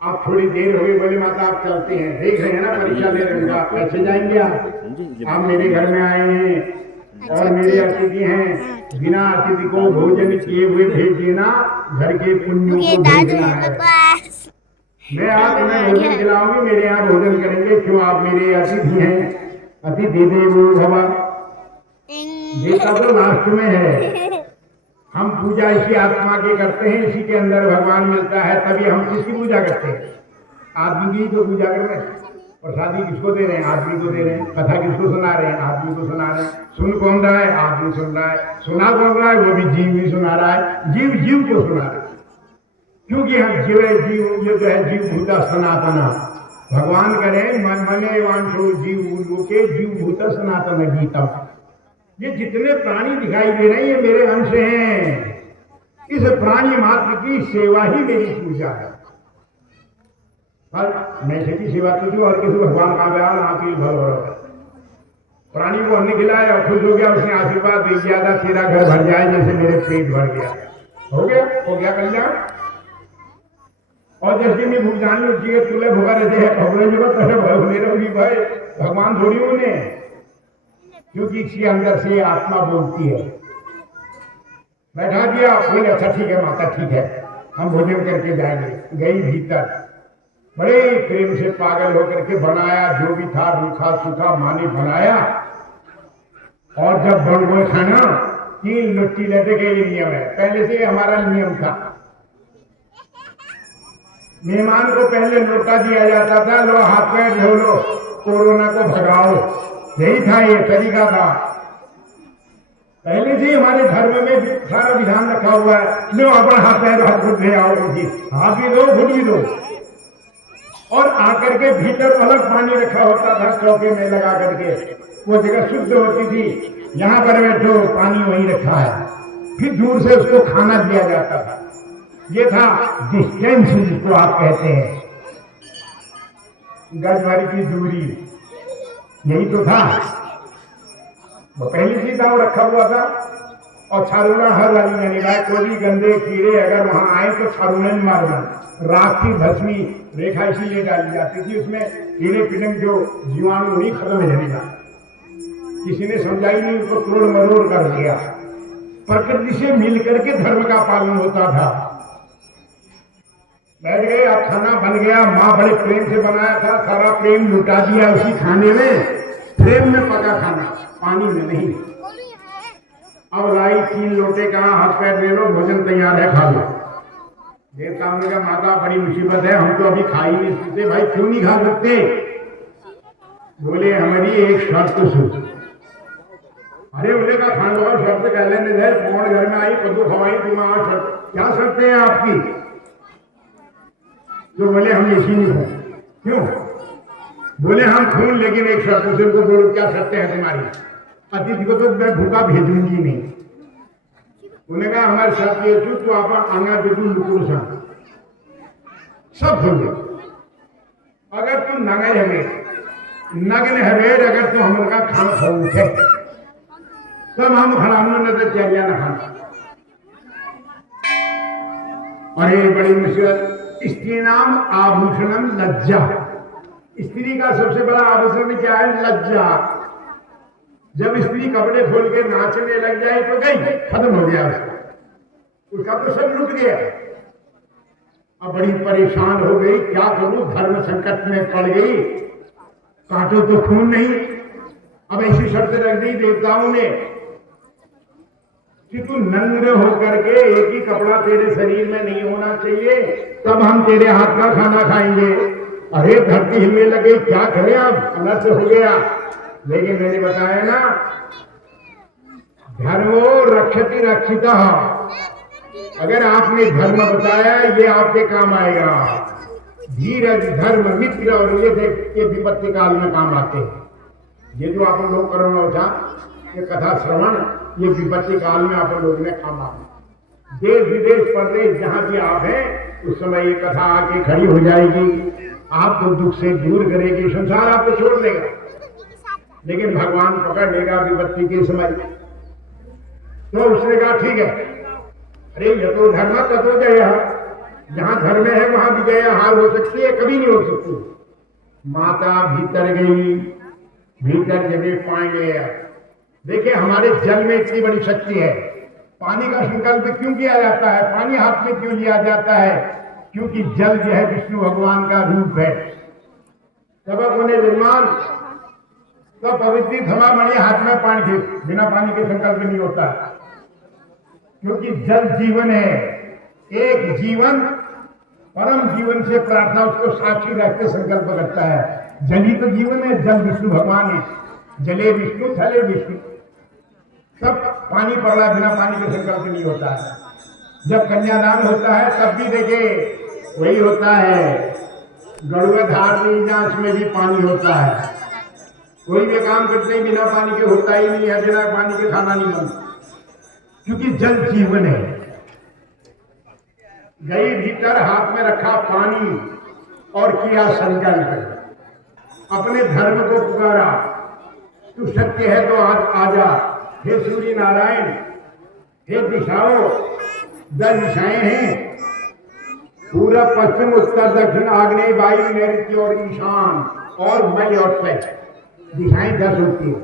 आप थोड़ी देर हो गई बोले माता आप चलते हैं, देख रहे हैं ना परीक्षा ले रहे हैं, कैसे जाएंगे आप मेरे घर में आए हैं और मेरे अतिथि हैं। बिना अतिथि को भोजन किए हुए भेज देना, घर के पुण्यों को भेजना है। मैं आज तुम्हें भोजन खिलाऊंगी, मेरे यहाँ भोजन करेंगे। क्यों? आप मेरे अतिथि हैं। अतिथि देवो भव। देवता तो लास्ट में है। हम पूजा इसी आत्मा की करते हैं, इसी के अंदर भगवान मिलता है, तभी हम किसकी पूजा करते हैं? आदमी की तो पूजा कर रहे हैं। और शादी किसको दे रहे हैं? आदमी को दे रहे हैं। कथा किसको सुना रहे हैं? आदमी को सुना रहे हैं। सुन कौन रहा है? आदमी सुन रहा है। सुना कौन रहा है? वो भी जीव भी सुना रहा है। जीव जीव को सुना रहा है, क्योंकि हम जीव ये जो है जीव भूता सनातना। भगवान करें मन मने वांछो जीव के जीव भूता सनातन गीता। ये जितने प्राणी दिखाई दे रहे हैं ये मेरे अंश हैं। इस प्राणी मात्र की सेवा ही मेरी पूजा है। और मैं की सेवा तो जो और किसी भगवान का व्यान आपकी भल हो रहा है। प्राणी को हमने खिलाया और खुश हो गया, उसने आशीर्वाद दे दिया था तेरा घर भर जाए जैसे मेरे पेट भर गया। हो गया कल्याण। और जैसे मैं भूख जानी होती है तुले भूखा रहते हैं खबरें जो मेरे भी भाई भगवान थोड़ी उन्हें, क्योंकि इसके अंदर से आत्मा बोलती है। बैठा दिया बोले अच्छा ठीक है माता ठीक है हम भोजन करके जाएंगे। गई भीतर, बड़े प्रेम से पागल होकर के बनाया जो भी था, रूखा सूखा माने बनाया। और जब बन गए खाना 3 लुट्टी लेते के ये नियम है, पहले से हमारा नियम था। मेहमान को पहले लोटा दिया जाता था, लो हाथ में धो लो कोरोना को भगाओ, यही था, ये तरीका था। पहले से हमारे धर्म में सारा विधान रखा हुआ है। लो अपना हाथ पैर हाथ घुट ले आओ, हाथ भी दो घुट भी दो। और आकर के भीतर अलग पानी रखा होता था चौके में लगा करके, वो जगह शुद्ध होती थी। यहाँ पर बैठो पानी वहीं रखा है, फिर दूर से उसको खाना दिया जाता था। ये था डिस्टेंस जिसको आप कहते हैं, गज भर की दूरी, यही तो था। वो पहली चीज था वो रखा हुआ था। और छारूना हर वाली ने निभाया, कोई भी गंदे कीड़े अगर वहां आए तो छारूने मारना। राख की भस्मी रेखा इसीलिए डाली जाती थी, उसमें कीड़े पीड़े जो जीवाणु नहीं खत्म हो जाएगा। किसी ने समझाई नहीं, उसको तोड़ मरोड़ कर दिया। प्रकृति से मिलकर के धर्म का पालन होता था। बैठ गए, अब खाना बन गया, माँ बड़े प्रेम से बनाया था, सारा प्रेम लुटा दिया उसी खाने में, प्रेम में पका खाना, पानी में नहीं। अब लाई 3 लोटे, कहा हाथ पैर ले लो, भोजन तैयार है, खा लो। देवताओं ने कहा माता बड़ी मुसीबत है, हम तो अभी खा ही नहीं सकते। भाई क्यों नहीं खा सकते? बोले हमारी एक शर्त सुन। अरे उन्हें कहा खान लो, शर्त कह लेने दे, कौन घर में आई कद्दू खवाई तुम, क्या शर्तें हैं आपकी? तो बोले हम इसी नहीं हो। क्यों? बोले हम खून, लेकिन एक शर्त से उनको बोलो क्या शर्तें हैं तुम्हारी? अतिथि को तो मैं भूखा भेजूंगी नहीं। उन्हें कहा हमारी शर्त ये थी, तो आप आंगा बिल्कुल लुकुर सब खोल दो। अगर तू नगे नग्न हवेर, अगर तू हमारा खाना खाऊ है तब हम खड़ाऊंगा, न तो चलिया न खाना। अरे बड़ी मुश्किल। स्त्री नाम आभूषणम लज्जा। स्त्री का सबसे बड़ा आभूषण क्या है? लज्जा। जब स्त्री कपड़े खोल के नाचने लग जाए तो गई, खत्म हो गया उसका तो सब रुक गया। अब बड़ी परेशान हो गई, क्या करूं, धर्म संकट में पड़ गई, काटो तो खून नहीं। अब ऐसी शर्त रख दी देवताओं ने कि तू नंगे होकर के, एक ही कपड़ा तेरे शरीर में नहीं होना चाहिए, तब हम तेरे हाथ का खाना खाएंगे। अरे धरती हिलने लगे, क्या करें, अब अलग से हो गया। लेकिन मैंने बताया ना, धर्मो रक्षति रक्षिता। अगर आपने धर्म बताया, ये आपके काम आएगा। धीरज, धर्म, मित्र, और ये विपत्ति काल में काम आते हैं। ये जो आप लोग कर रहे हो, ये कथा श्रवण, ये विपत्ति काल में आप लोगों ने काम आना। देश विदेश परदेश जहां भी आप हैं, उस समय ये कथा आके खड़ी हो जाएगी, आपको दुख से दूर करेगी, संसार आपको छोड़ देगा, लेकिन भगवान पकड़ लेगा विपत्ति के समय। तो उसने कहा ठीक है, अरे ये तो धर्म तत्व जय, जहां धर्म है वहां विजय हार हो सकती है, कभी नहीं हो सकती। माता भीतर गई, भीतर जगह पाएंगे। देखिए हमारे जल में इतनी बड़ी शक्ति है। पानी का संकल्प क्यों किया जाता है, पानी हाथ में क्यों लिया जाता है? क्योंकि जल जो है विष्णु भगवान का रूप है। जब उन्हें निर्माण, तो पवित्र धमा मणि हाथ में पानी के, बिना पानी के संकल्प नहीं होता, क्योंकि जल जीवन है। एक जीवन परम जीवन से प्रार्थना उसको साक्षी रख के संकल्प करता है। जल ही तो जीवन है, जल विष्णु भगवान है। जले विष्णु थले विष्णु, सब पानी पड़ रहा है, बिना पानी के संकल्प नहीं होता है। जब कन्यादान होता है तब भी देखिए वही होता है, गड़ुआ धार जांच में भी पानी होता है। कोई भी काम करते ही बिना पानी के होता ही नहीं है, बिना पानी के खाना नहीं बनता, क्योंकि जल जीवन है। गई भीतर, हाथ में रखा पानी और किया संकल्प, अपने धर्म को पुकारा, तू सत्य है तो आज आजा। हे सूर्य नारायण, हे दिशाओं, 10 दिशाएं हैं, पूरब पश्चिम उत्तर दक्षिण आग्नेय वायु नैऋत्य और ईशान, और मई और तय, दिशाएं 10 होती है।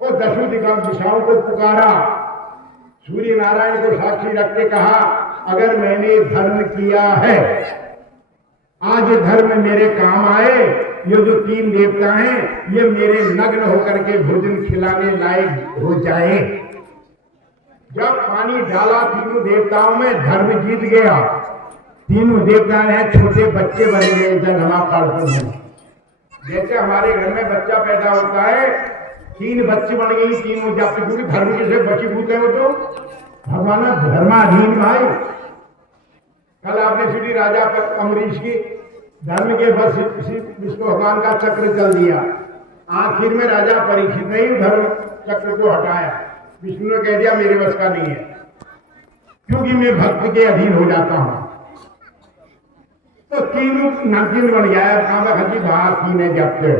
वो 10 दिशाओं को पुकारा, सूर्य नारायण को साक्षी रख के कहा, अगर मैंने धर्म किया है, आज धर्म मेरे काम आए। ये जो 3 देवता हैं, ये मेरे नग्न होकर के भोजन खिलाने लायक हो जाए। जब पानी डाला तीनों देवताओं में, धर्म जीत गया। तीनों देवता ने छोटे बच्चे बन गए, जन्मा पालतू में। जैसे हमारे घर में बच्चा पैदा होता है, 3 बच्चे बन गई, तीनों जाति, क्योंकि धर्म के बचीभूत है वो तो भगवान धर्माधीन भाई। कल आपने सुनी राजा अमरीश की, धर्म के बस विष्णु भगवान का चक्र चल दिया। आखिर में राजा परीक्षित ने ही धर्म चक्र को हटाया। विष्णु ने कह दिया मेरे बस का नहीं है, क्योंकि मैं भक्त के अधीन हो जाता हूं। तो तीनों नमकीन बन गया, हजी बाहर 3 जाते।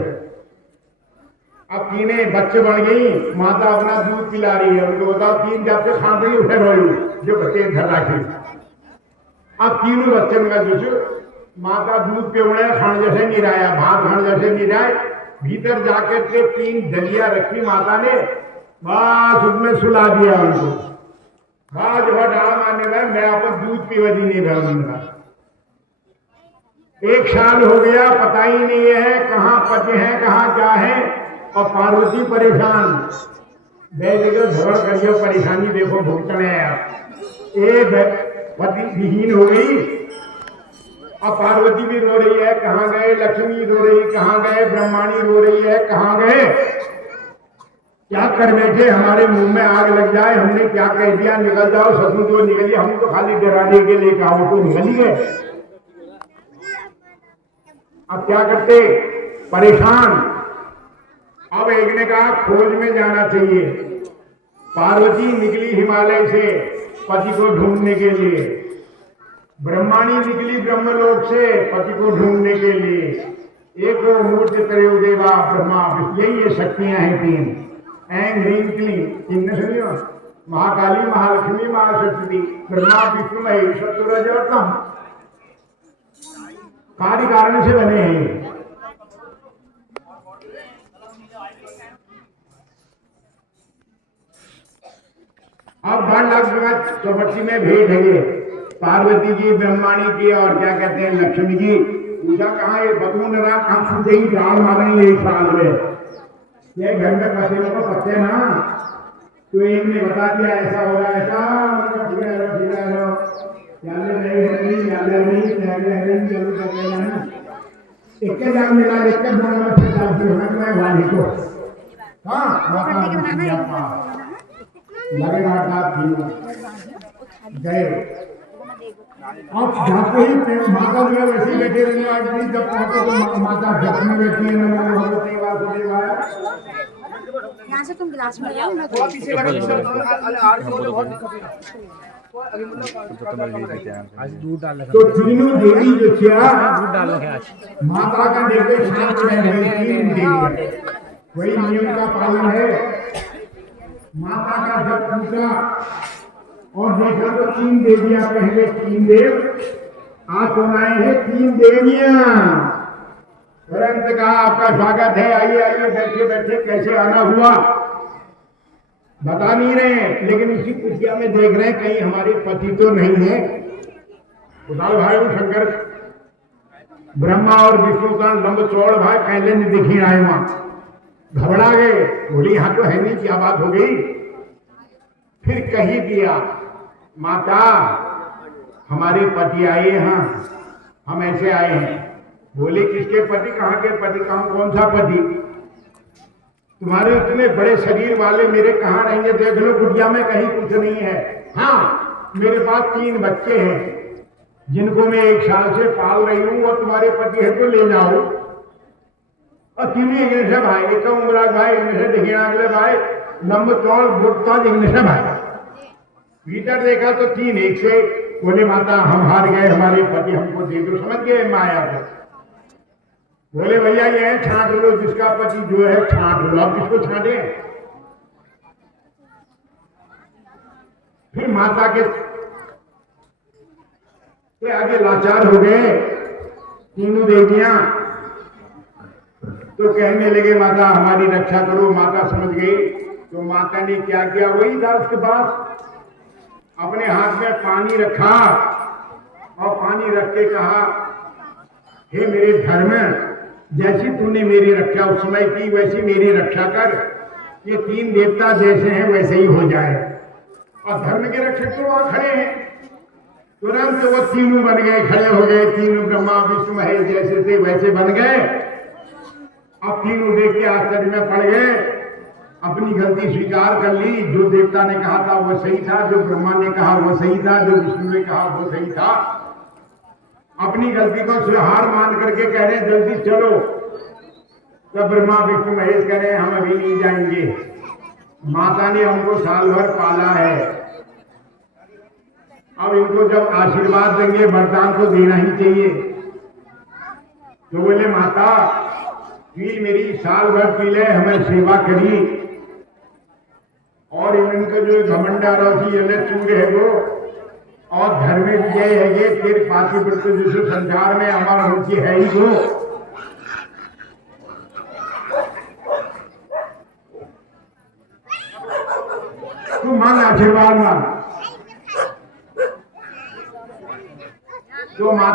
अब 3 बच्चे बन गई, माता अपना दूध पिला रही है, उनको बताओ 3 जाते खान रही उठे रोई जो बच्चे घर राखी। अब तीनों बच्चों का जो माता दूध पे उड़े, खान जैसे नहीं रहा, भात खान जैसे नहीं रहा, भीतर जाकर के 3 डलिया रखी माता ने, बस उसमें सुला दिया उनको। हाँ जो डाल मारने में मैं अपन दूध पीवती नहीं रहूंगा। 1 साल हो गया, पता ही नहीं है कहाँ पति है कहाँ क्या है, और पार्वती परेशान। देखो झगड़ करियो, परेशानी देखो भुगतने हैं आप। एक पति विहीन हो गई, और पार्वती भी रो रही है कहाँ गए, लक्ष्मी रो रही कहाँ गए, ब्रह्माणी रो रही है कहाँ गए। क्या कर बैठे, हमारे मुंह में आग लग जाए, हमने क्या कह दिया, निकल जाओ ससुर जो निकलिए, हम तो खाली डराने के लिए कहा तो निकल गए। अब क्या करते, परेशान। अब एक ने कहा खोज में जाना चाहिए। पार्वती निकली हिमालय से पति को ढूंढने के लिए, ब्रह्माणी निकली ब्रह्मलोक से पति को ढूंढने के लिए। एक मूर्त त्रयो देवा ब्रह्मा, यही ये शक्तियां हैं 3, ऐं ह्रीं क्लीं, इनने सुनियो, महाकाली महालक्ष्मी महासरस्वती ब्रह्मा विष्णु महेश सूरजवतम, कार्य कारण से बने हैं। अब 12,00,000 चौपट्टी में भेंट है पार्वती जी ब्रह्माणी की और क्या कहते हैं लक्ष्मी जी। पूछा कहाँ ये बतून राम हम सुनते ही डाल मारेंगे इस साल में, ये घर में पतियों को पत्ते ना, तो एक ने बता दिया ऐसा हो रहा है, ऐसा एक जाग मिला, एक वाली को गए। अब जाते ही माता जो है वैसे बैठे रहने वाली, जब पहुंचे तो माता जप में बैठी है, नमो भगवते वासुदेवाय। यहाँ से तुम गिलास में लाओ, मैं तो तीनों देवी जो किया माता का निर्देश वही नियम का पालन है। माता का जब पूछा और देखा तो 3 देवियां, पहले 3 देव, आज कौन आए हैं 3 देवियां। तुरंत कहा आपका स्वागत है, आइए आइए बैठे बैठे। कैसे आना हुआ बता नहीं रहे, लेकिन इसी कुटिया में देख रहे हैं कहीं हमारे पति तो नहीं है। कुशाल भाई शंकर ब्रह्मा और विष्णु का लंब चौड़ भाई पहले नहीं दिखी आए, वहां घबरा गए, बोली यहाँ तो है नहीं, क्या बात हो गई। फिर कही दिया माता हमारे पति आए हैं, हम ऐसे आए हैं। बोले किसके पति, कहाँ के पति, कहाँ कौन सा पति, तुम्हारे इतने बड़े शरीर वाले मेरे कहाँ रहेंगे, देख लो कुटिया में कहीं कुछ नहीं है। हाँ मेरे पास 3 बच्चे हैं जिनको मैं 1 साल से पाल रही हूँ, और तुम्हारे पति है तो ले जाओ। और 3 एक से भाई, एक उमरा भाई, इनसे दिखेना अगले भाई, लंब चौड़ बुटता इनसे भाई। भीतर देखा तो 3 एक से। बोले माता हम हार गए, हमारे पति हमको दे दो। समझ गए माया को। बोले भैया ये है, छांट लो, जिसका पति जो है छांट लो। आप किसको छांटे। फिर माता के आगे लाचार हो गए तीनों देवियां, तो कहने लगे माता हमारी रक्षा करो। माता समझ गई, तो माता ने क्या किया, वही था उसके पास, अपने हाथ में पानी रखा और पानी रख के कहा हे मेरे धर्म, जैसी तूने मेरी रक्षा उस समय की वैसी मेरी रक्षा कर। ये 3 देवता जैसे हैं वैसे ही हो जाए। और धर्म के रक्षक तो वहां खड़े हैं। तुरंत वो तीनों बन गए, खड़े हो गए। तीनों ब्रह्मा विष्णु महेश जैसे थे वैसे बन गए। अब तीनों देख के आश्चर्य में पड़ गए, अपनी गलती स्वीकार कर ली। जो देवता ने कहा था वो सही था, जो ब्रह्मा ने कहा वो सही था, जो विष्णु ने कहा वो सही था। अपनी गलती को हार मान करके कह रहे जल्दी चलो। तो ब्रह्मा विष्णु महेश कह रहे हम अभी नहीं जाएंगे, माता ने हमको साल भर पाला है, अब इनको जब आशीर्वाद देंगे वरदान तो देना ही चाहिए। तो बोले माता पील मेरी साल भर पीले, हमें सेवा करी, और इनका जो घमंडा रौसी चूर है वो, और घर में विजय है ये, फिर पाती प्रति जिस संसार में अमर होती है ही वो। तू मान आशीर्वाद मान।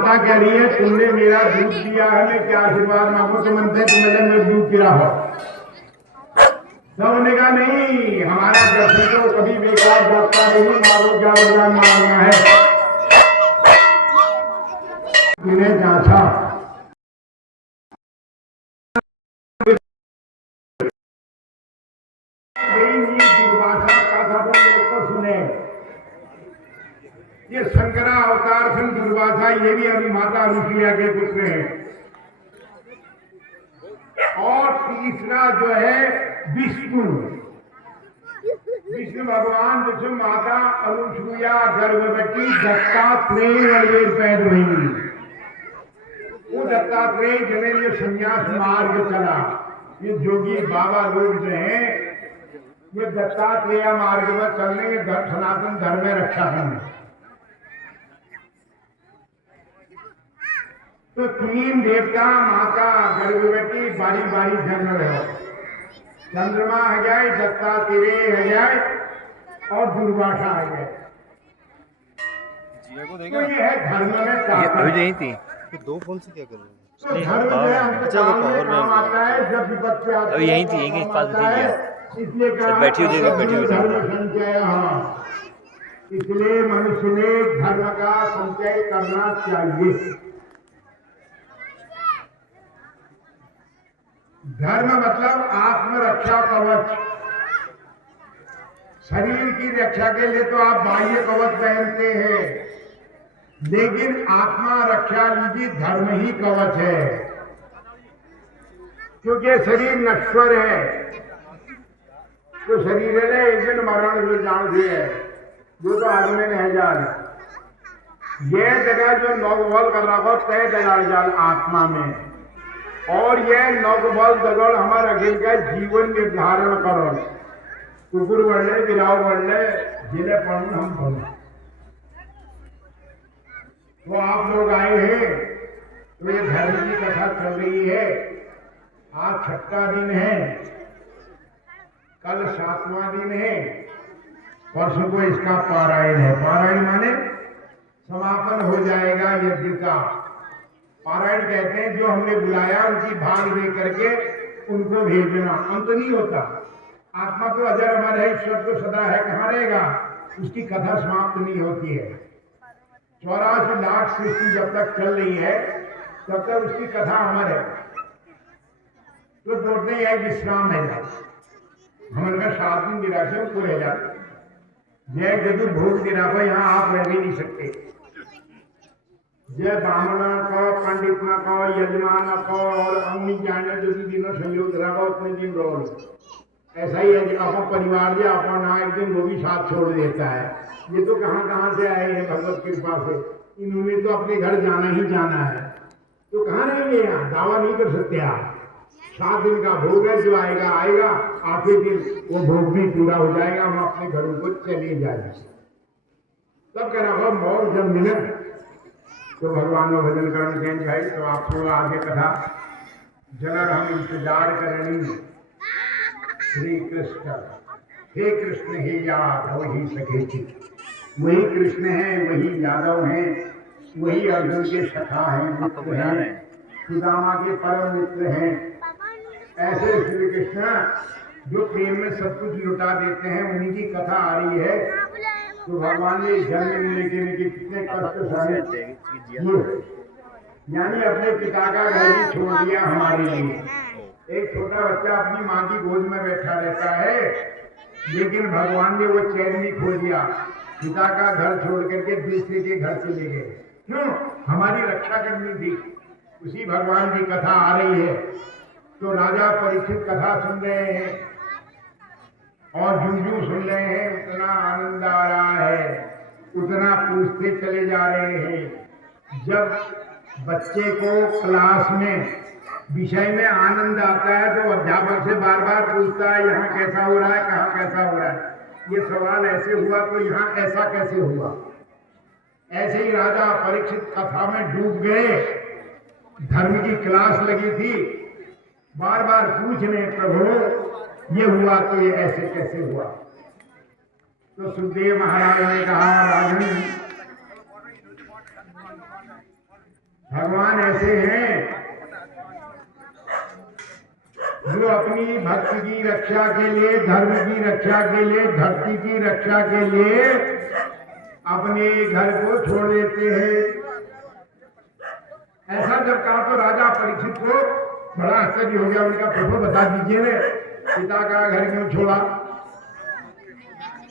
माता कह रही है तुमने मेरा दूध पिया है, मैं क्या आशीर्वाद मांगो, तो मनते तुम्हें मेरे दूध पिला हो। तो उन्होंने कहा नहीं, हमारा दर्शन तो कभी बेकार जाता नहीं, मारो क्या वरदान मांगना है। इन्हें जांचा दुर्वासा का था, सुने ये शंकरा अवतार सन दुर्वासा, ये भी अभी माता अनुसुईया के पुत्र हैं। और तीसरा जो है विष्णु, विष्णु भगवान, विष्णु माता अनुसुईया गर्भवती दत्तात्रेय वलवेर पैद हुई। वो दत्तात्रेय जिन्हें ये संन्यास मार्ग चला, ये जोगी बाबा लोग जो हैं ये दत्तात्रेय मार्ग में चलने, सनातन धर्म में रक्षा करने। तो तीन देवता माता गर्भवती बारी बारी जन्म रहे, चंद्रमा है जाए, दत्तात्रेय है जाए और दुर्वासा है जाए। तो ये है धर्म में ताकत। यही थी दो फोन से क्या कर रहे हैं? तो धर्म जो है अंतकाल में काम आता है, जब विपत्ति आती है अभी यही थी, यही पास आता है। इसलिए कहा बैठी हुई धर्म संचय, हाँ, इसलिए मनुष्य ने धर्म का संचय करना चाहिए। धर्म मतलब आत्मरक्षा कवच। शरीर की रक्षा के लिए तो आप बाह्य कवच पहनते हैं, लेकिन आत्मा रक्षा लीजिए, धर्म ही कवच है। क्योंकि शरीर नश्वर है, तो शरीर है एक दिन मरण जो जान है, जो तो आदमी ने है जाल। ये जगह जो नौगबल कर रहा हो तय दयाल जाल आत्मा में, और ये नौगबल दगड़ हमारे अखिल का जीवन निर्धारण करो। कुकुर बढ़ले, गिराव बढ़ले, जिले पढ़ू हम पढ़ू। तो आप लोग आए हैं, तो ये धर्म की कथा चल रही है। आज 6वां दिन है, कल 7वां दिन है, परसों को इसका पारायण है। पारायण माने समापन हो जाएगा यज्ञ का। पारायण कहते हैं जो हमने बुलाया उनकी भाग दे करके उनको भेजना। अंत नहीं होता, आत्मा तो अजर अमर है, ईश्वर तो सदा है, कहाँ रहेगा, उसकी कथा समाप्त नहीं होती है। 84 लाख सृष्टि जब तक चल रही है तब तक उसकी कथा अमर है। तो बोलते हैं विश्राम है जाए, हमारे का 7 दिन निराशे पूरे जाते। जय जदू भोग निराशा, यहाँ आप रह भी नहीं सकते। जय ब्राह्मण को, पंडित को, यजमान को और अन्य जाने जो भी दिनों संयोग रहा उतने दिन रहो। ऐसा ही है कि अपना परिवार जो अपना एक दिन वो भी साथ छोड़ देता है। ये तो कहाँ से आए हैं भगवत कृपा से, इन्होंने तो अपने घर जाना ही जाना है। तो कहाँ रहेंगे, यहाँ दावा नहीं कर सकते आप। 7 दिन का भोग है, जो आएगा आएगा, 8वें दिन वो भोग भी पूरा हो जाएगा, हम अपने घरों को चले जाएंगे। तब कह रहा मौत जब मिले तो भगवान को भजन करने देंगे भाई। तो आप लोग आगे कथा जनर हम इंतजार करेंगे। श्री कृष्ण, हे कृष्ण हे यादव ही सखे थी। वही कृष्ण हैं, वही यादव हैं, वही अर्जुन के सखा हैं, मित्र हैं, सुदामा के परम मित्र हैं। ऐसे श्री कृष्ण जो प्रेम में सब कुछ लुटा देते हैं, उन्हीं की कथा आ रही है। तो भगवान ने जन्म लेके कितने कष्ट सहे, यानी अपने पिता का घर ही छोड़ दिया हमारे लिए। एक छोटा बच्चा अपनी माँ की गोद में बैठा रहता है, लेकिन भगवान ने वो चैन नहीं खो दिया, पिता का घर छोड़ करके दूसरे के घर चले गए। क्यों? हमारी रक्षा करनी थी। उसी भगवान की कथा आ रही है। तो राजा परीक्षित कथा सुन रहे हैं और झुंझू सुन रहे हैं, उतना आनंद आ रहा है, उतना पूछते चले जा रहे हैं। जब बच्चे को क्लास में विषय में आनंद आता है तो अध्यापक से बार बार पूछता है, यहाँ कैसा हो रहा है, कहाँ कैसा हो रहा है, ये सवाल ऐसे हुआ तो यहाँ ऐसा कैसे हुआ। ऐसे ही राजा परीक्षित कथा में डूब गए। धर्म की क्लास लगी थी, बार बार पूछ रहे, प्रभु ये हुआ तो ये ऐसे कैसे हुआ। तो सुखदेव महाराज ने कहा, राजन भगवान ऐसे हैं जो अपनी भक्ति की रक्षा के लिए, धर्म की रक्षा के लिए, धरती की रक्षा के लिए अपने घर को छोड़ देते हैं। ऐसा जब कहा तो राजा परीक्षित को बड़ा आश्चर्य हो गया। उनका प्रभु बता दीजिए ने पिता का घर क्यों छोड़ा,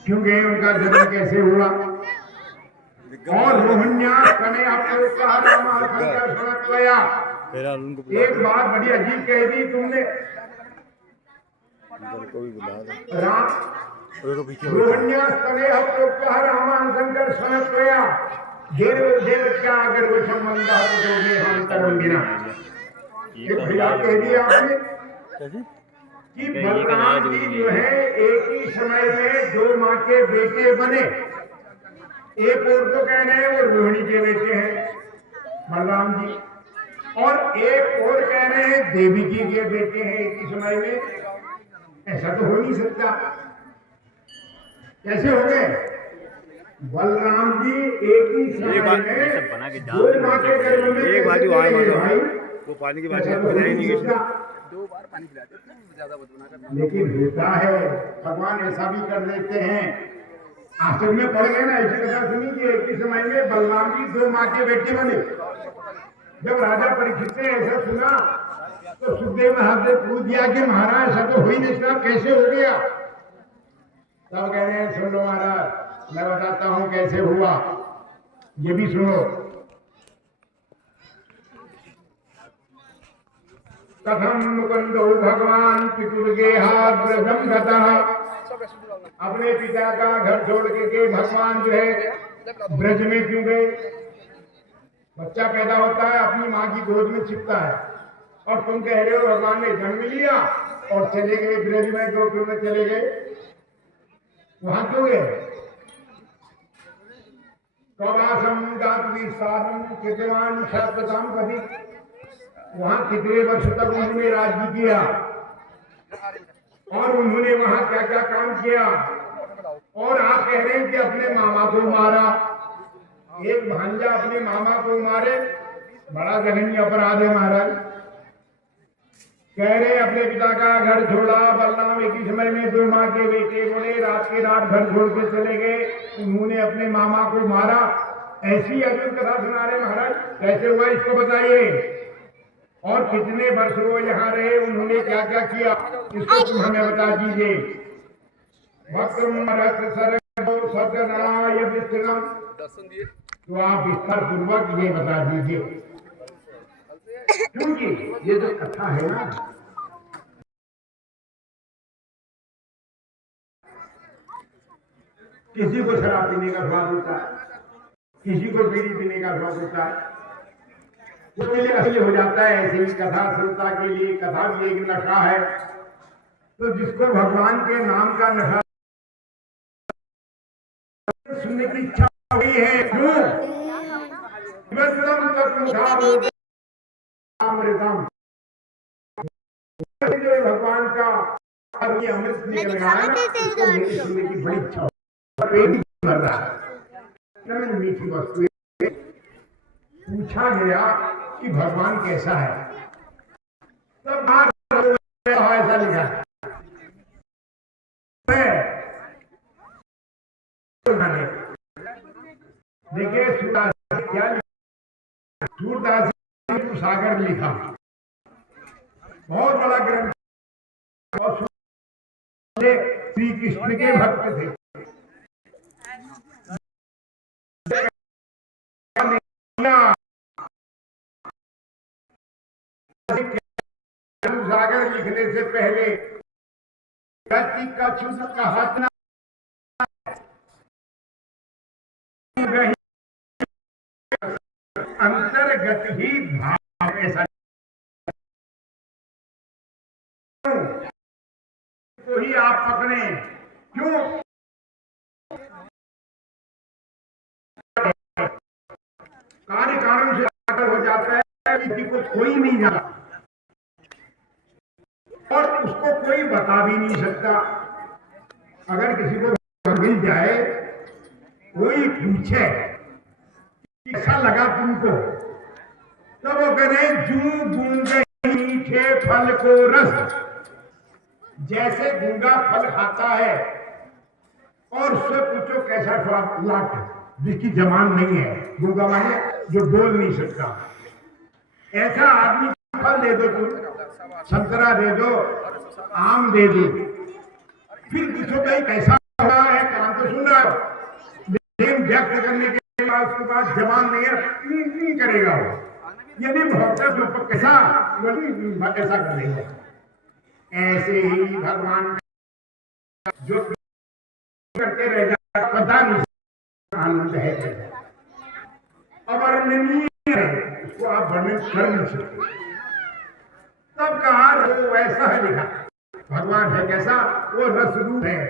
क्यों गए, उनका जन्म कैसे हुआ। और रोहिण्या कने आपको एक बात बड़ी अजीब कह दी तुमने। राम रोहिण्या कने आपको रामान शंकर समझया देव क्या अगर वो संबंध दोगे हम करूंगी ना। ये भैया कह दिया आपने कि बलराम जी जो है एक ही समय में दो माँ के बेटे बने। एक और तो कह रहे हैं वो रोहिणी के बेटे हैं बलराम जी, और एक और कह रहे हैं देवी जी के बेटे हैं एक ही समय में। ऐसा तो हो नहीं सकता। कैसे हो गए? बलराम जी एक ही समय में दो माँ के गर्भ में एक बाटी वहाँ भाई वो पानी की बात नहीं। दो बार पानी पिलाते हैं, ज्यादा मत बना कर। लेकिन होता है, भगवान ऐसा भी कर देते हैं। आश्चर्य में पड़ गए ना। ऐसी कथा सुनी कि एक ही समय में बलराम जी दो माँ के बेटे बने। जब राजा परीक्षित ने ऐसा सुना तो सुखदेव महाराज ने पूछ दिया कि महाराज ऐसा तो हो ही नहीं सकता, कैसे हो गया। तब कह रहे हैं सुन लो महाराज, मैं बताता हूँ कैसे हुआ, ये भी सुनो। कथम मुकुंदो भगवान पितुर्गेहात् ब्रजम गतः। अपने पिता का घर छोड़ के भगवान जो है ब्रज में क्यों गए। बच्चा पैदा होता है अपनी माँ की गोद में छिपता है, और तुम कह रहे हो भगवान ने जन्म लिया और चले गए ब्रज में, गोकुल में चले गए। वहां क्यों गए? कवासम गात विस्तारम कृतवान शतम पति। वहां कितने वर्ष तक उन्होंने राज्य किया और उन्होंने वहां क्या क्या काम किया। और आप कह रहे हैं कि अपने मामा को मारा। एक भांजा अपने मामा को मारे, बड़ा जघन्य अपराध है महाराज। कह रहे अपने पिता का घर छोड़ा। बलराम एक ही समय में दो माँ के बेटे बोले, रात के रात घर छोड़ के चले गए, उन्होंने अपने मामा को मारा। ऐसी अद्भुत कथा सुना रहे महाराज। कैसे हुआ इसको बताइए। और कितने वर्ष वो यहाँ रहे, उन्होंने क्या क्या किया, इसको तुम हमें बता दीजिए। तो आप विस्तार पूर्वक ये बता दीजिए, क्योंकि ये जो कथा है ना, किसी को शराब पीने का स्वाद होता है, किसी को बीड़ी पीने का स्वाद होता है, उसके लिए असली हो जाता है। ऐसी कथा सुनता के लिए कथा भी एक नशा है। तो जिसको भगवान के नाम का नशा सुनने की इच्छा हुई है, क्यों? जो भगवान का अमृत निकल रहा है ना, सुनने की बड़ी इच्छा भर रहा है। मीठी वस्तु पूछा गया कि भगवान कैसा है, तब ऐसा लिखा देखिए सूरदास क्या लिखा। सूरदास सागर लिखा, बहुत बड़ा ग्रंथ। और श्री कृष्ण के भक्त थे। सागर लिखने से पहले व्यक्ति का शुद्ध का हाथ ना अंतर्गत ही भाव ऐसा तो ही आप पकड़े। क्यों? कार्य कारण से हो जाता है, किसी को कोई नहीं जाता और उसको कोई बता भी नहीं सकता। अगर किसी को मिल जाए, कोई पूछे कैसा लगा तुमको, तो वो करें जू गूंगे मीठे फल को रस, जैसे गूंगा फल खाता है और उससे पूछो कैसा स्वाद, लाट, जिसकी जबान नहीं है, गूंगा माने जो बोल नहीं सकता, ऐसा आदमी फल दे दो, तुम संतरा दे दो, आम दे दो, फिर पूछो भाई कैसा हो रहा है, कान तो सुन रहा हो, लेकिन व्यक्त करने के बाद उसके बाद जबान नहीं है, करेगा वो, यदि भक्त जो कैसा ऐसा करेगा। ऐसे ही भगवान जो करते रह जाए पता नहीं आनंद है, अवर्णनीय है, उसको आप वर्णन कर नहीं सकते। तब कहा वो वैसा है, लिखा भगवान है कैसा, वो रस रूप है,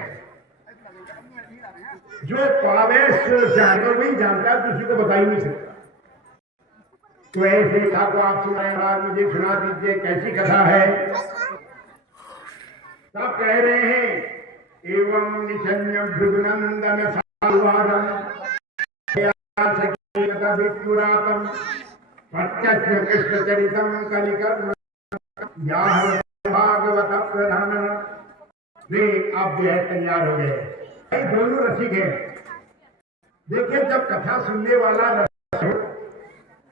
जो पावे सो जानो वही जानता है, किसी को बता ही नहीं सकता। तो ऐसे था को आप सुनाए, महाराज मुझे सुना दीजिए कैसी कथा है। सब कह रहे हैं एवं निचन्य भृगुनंदन साधुवादम विपुरातम प्रत्यक्ष कृष्ण चरितम कलिकर्म भागवत प्रधान। वे अब जो है तैयार हो गए, दोनों रसिक है। देखिए जब कथा सुनने वाला रस हो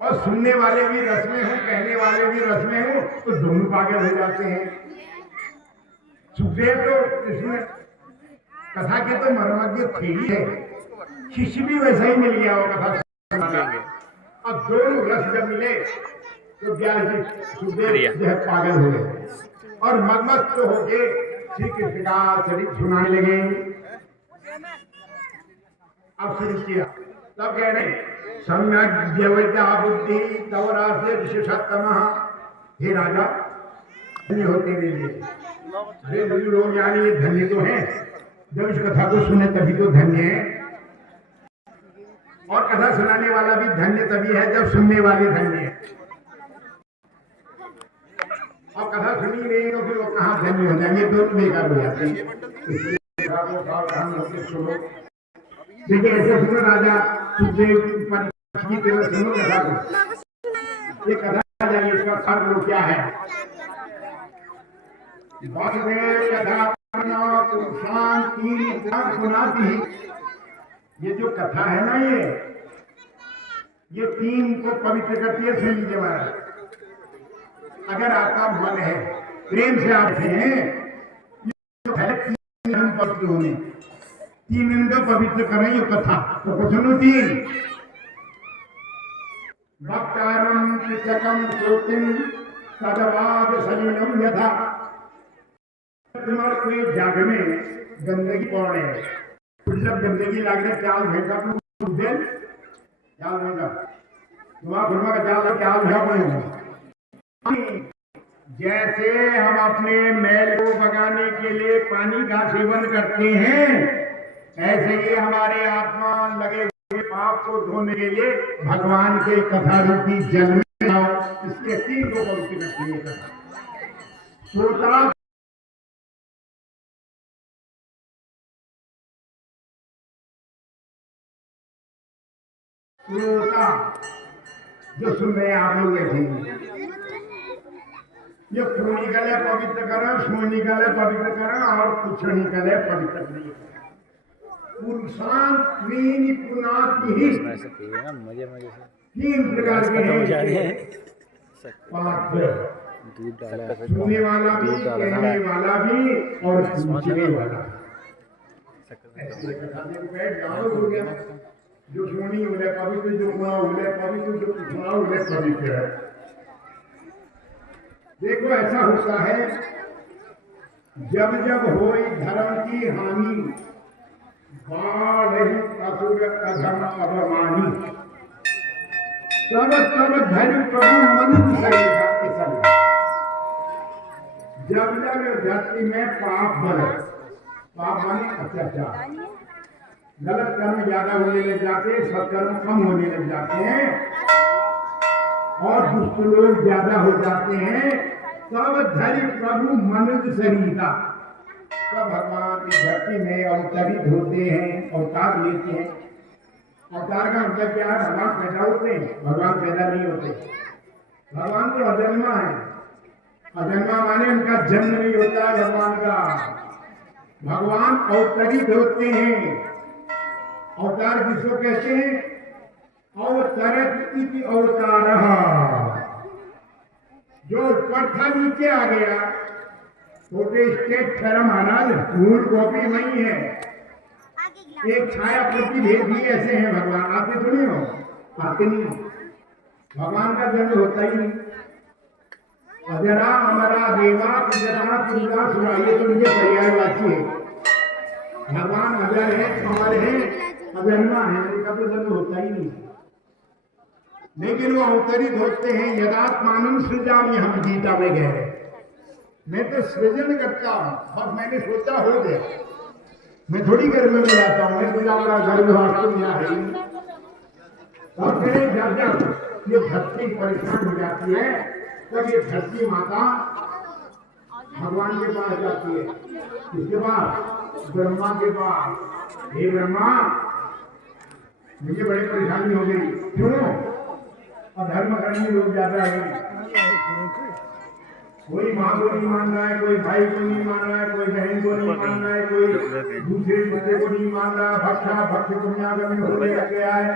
और सुनने वाले भी रस में हो, कहने वाले भी रस में हो, तो दोनों पागल हो जाते हैं। सुखदेव तो इसमें कथा के तो मर्मज्ञ थे ही है, शिष्य भी वैसा ही मिल गया वो कथा। अब दोनों रस जब मिले तो व्यास जी सुखदेव जो है पागल हो गए और मदमस्त होके श्री कृष्ण का चरित्र सुनाने लगे। अब शुरू किया, तब कह रहे सम्यक व्यवता बुद्धि तवरा से विशेषतम। हे राजा धन्य हो तेरे लिए, अरे लोग यानी ये धन्य तो है, जब इस कथा को सुने तभी तो धन्य है, और कथा सुनाने वाला भी धन्य तभी है जब सुनने वाले धन्य है। अब कथा सुनी नहीं तो फिर वो कहाँ धन्य हो जाएंगे, दोनों बेकार हो जाते हैं। देखिए ऐसे सुनो राजा सुखदेव की तरह सुनो कथा को, ये कथा आ जाएगी, इसका अर्थ क्या है। सुनाती, ये जो कथा है ना, ये तीन को पवित्र करती है। सुन लीजिए महाराज, अगर आपका मन है प्रेम से आप हैं, तीन पवित्र होने, तीन को पवित्र करें ये कथा, तो सुनो तीन। भक्तारम कृतकम श्रोतिम सदवाद सलीलम यथा। तुम्हारे कोई जाग में गंदगी पड़ है, जब गंदगी लग रही चाल भेजा चाल भेजा तुम्हारा घुमा का चाल चाल भेजा पड़ेगा। जैसे हम अपने मैल को भगाने के लिए पानी का सेवन करते हैं, ऐसे ही हमारे आत्मा लगे हुए पाप को धोने के लिए भगवान के कथा रूपी जल में आओ। इसके तीन को पवित्र करती है श्रोता। श्रोता जो सुन रहे हैं आप लोग बैठे, ये खूनी गले पवित्र करें, सोनी गले पवित्र करें और कुछनी गले पवित्र करें। पुरुषांत तीन प्रकार के हैं, सुनने वाला भी, कहने वाला भी और पूछने वाला। जो सुनी उन्हें पवित्र, जो सुना उन्हें पवित्र, जो सुना उन्हें पवित्र है। देखो ऐसा होता है, जब जब होई धर्म की हानि, बाढ़ असुर अधम अवमानी, तब तब धर्म प्रभु मनुष्य सहेगा। जब जब धरती में पाप बढ़े, पाप माने अत्याचार, गलत कर्म ज्यादा होने लग जाते हैं, सत्कर्म कम होने लग जाते हैं और दुष्ट लोग ज्यादा हो जाते हैं, तब धरि प्रभु मनुष्य शरीर, तब भगवान इस धरती में अवतरित होते हैं, अवतार लेते हैं। अवतार का मतलब क्या है? भगवान पैदा होते हैं, भगवान पैदा नहीं होते। भगवान तो अजन्मा है। अजन्मा माने उनका जन्म नहीं होता है भगवान का। भगवान अवतरित होते हैं। अवतार किसको कहते हैं? अवतरत इति अवतारः। जो ऊपर था नीचे आ गया। छोटे स्टेट ठहरा महाराज, मूल कॉपी वही है। एक छाया प्रति भेद भी ऐसे हैं भगवान। आपने सुनी हो? आते नहीं। भगवान का जन्म होता ही नहीं। अजरा अमरा देवा पिजरा पिंगा सुरा, ये तो मुझे पर्यायवाची है। भगवान अजर है, अमर है, अजन्मा है, उनका तो जन्म होता ही नहीं। लेकिन वो अवतरित होते हैं। यदात्मानं सृजामि, हम गीता में कह रहे। मैं तो सृजन करता हूँ, बस मैंने सोचा हो गया। मैं थोड़ी गर्भ में जाता हूँ, मैं बोला बड़ा गर्भ वास्तव में है। और फिर जब ये धरती परेशान हो जाती है, तब ये धरती माता भगवान के पास जाती है। इसके बाद ब्रह्मा के पास, हे ब्रह्मा, मुझे बड़ी परेशानी हो गई। क्यों? अधर्म करने लोग ज्यादा है। कोई माँ को नहीं मान रहा है, कोई भाई को नहीं मान रहा है, कोई बहन को नहीं मान रहा है, कोई दूसरे बच्चे को नहीं मान रहा। भक्षा भक्ष दुनिया का में होने लग गया है।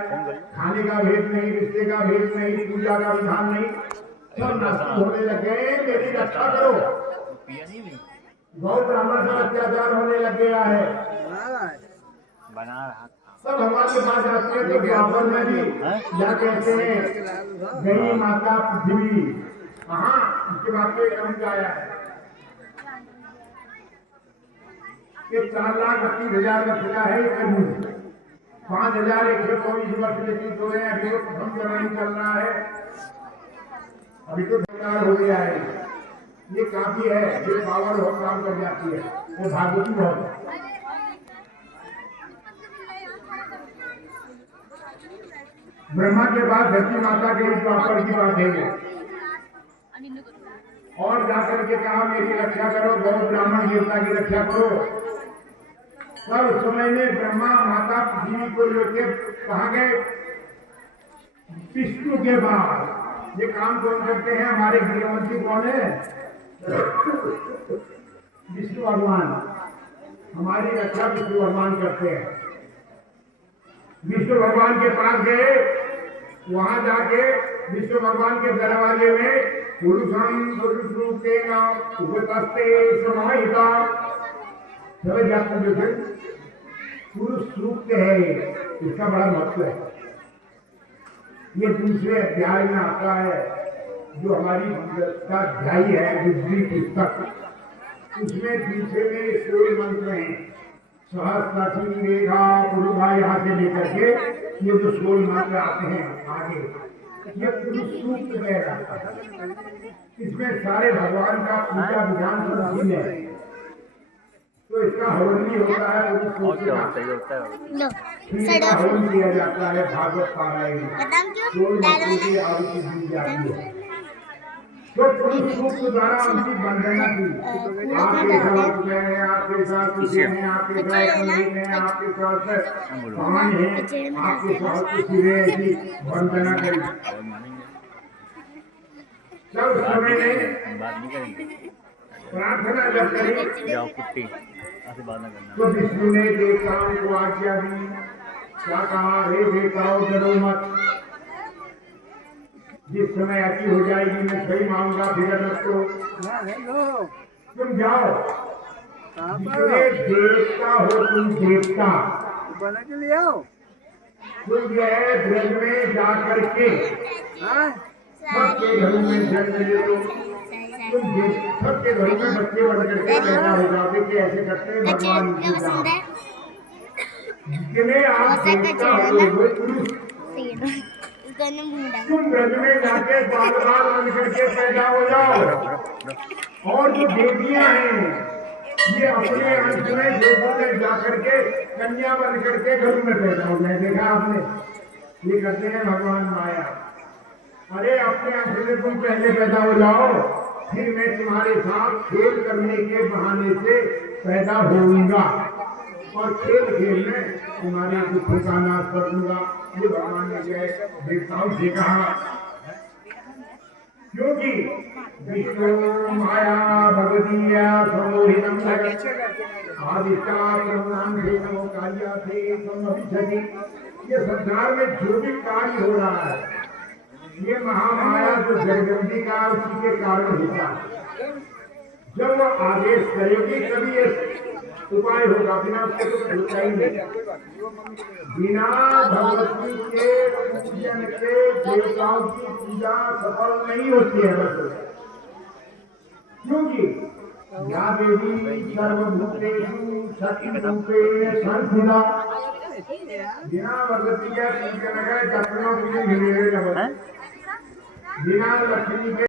खाने का भेद नहीं, रिश्ते का भेद नहीं, पूजा का विधान नहीं, सब नष्ट होने लग गए। मेरी रक्षा करो। गौ ब्राह्मण का अत्याचार होने लग गया है। सब हमारे पास आते हैं। तो द्वापर में भी क्या कहते हैं? गई माता पृथ्वी। हाँ, इसके बाद में कम आया है कि 4,32,000 का फिरा है। 5,124 वर्ष व्यतीत हो रहे हैं। अभी तो प्रथम चरण चल रहा है। अभी तो सरकार हो गया है। ये काफी है। ये पावर बहुत काम कर जाती है। वो भागवती बहुत है। ब्रह्मा के बाद धरती माता के इस द्वापर की बात है। और जाकर के कहा मेरी रक्षा करो, गौ ब्राह्मण देवता की रक्षा करो। तब उस समय में ब्रह्मा माता पृथ्वी को लेकर कहा गए विष्णु के बाद। ये काम कौन करते हैं? हमारे गृहमंत्री कौन है? विष्णु भगवान। हमारी रक्षा विष्णु भगवान करते हैं। विष्णु भगवान के पास गए। वहां जाके विष्णु भगवान के दरवाजे में पुरुषम पुरुष रूपेण उपस्थे समाहिता। समझ जाते हैं? पुरुष सूक्त है, इसका बड़ा महत्व है। ये दूसरे अध्याय में आता है, जो हमारी का अध्याय है बुद्धि पुस्तक। उसमें दूसरे में 16 मंत्र हैं। सहस्रासी रेखा पुरुषा यहाँ से लेकर के ये जो 16 मंत्र आते हैं आगे, ये पुरुष सूक्त कह रहा है। इसमें सारे भगवान का पूजा विधान सब है। तो इसका हवन भी होता है। हवन किया जाता है। भागवत पारायण 16 मंत्रों की आहुति दी जाती है। तो पुरुष सूक्त द्वारा उनकी वंदना की। आपके साथ मैं, आपके साथ तुझे हैं, आपके साथ मंदिर में, आपके साथ पान है, आपके साथ सिरे ऐसी वंदना करी। जब समय ने प्रार्थना जब करी तो विष्णु ने देवताओं को आज्ञा दी। क्या कहा? हे देवताओं, डरो मत। जिस समय अति हो जाएगी मैं सही मांगूंगा, फिर मत करो। तुम जाओ। जितने देवता हो तुम देवता बना के ले आओ। तुम जो है ब्रज में जा करके सबके घरों में जन्म ले लो। तुम सबके घरों में बच्चे बन करके पैदा हो जाओगे। कि ऐसे करते हैं भगवान की पूजा। जितने आप देवता हो पुरुष, तुम ब्रज में जाके बाल बन करके पैदा हो जाओ। और जो देवियां हैं ये अपने अंश में देवों में जा करके कन्या बन करके घर में पैदा हो जाए। देखा आपने? ये करते हैं भगवान माया। अरे अपने अंश में तुम पहले पैदा हो जाओ, फिर मैं तुम्हारे साथ खेल करने के बहाने से पैदा होऊंगा और खेल खेल में तुम्हारे दुखों का नाश कर दूंगा। ये भगवान ने देवताओं से कहा। क्योंकि विष्णु माया भगवतीया समोहितम ये संसार में जो भी कार्य हो रहा है ये महामाया जो जगदम्बी का उसी के कारण होता है। जब वो आदेश करेगी तभी ये उपाय होगा, बिना उसके तो होता ही नहीं। बिना भगवती के पूजन के देवताओं की पूजा सफल नहीं होती है। बस क्योंकि या देवी सर्वभूतेषु शक्तिरूपेण संस्थिता, बिना भगवती के पूजन के बिना लक्ष्मी के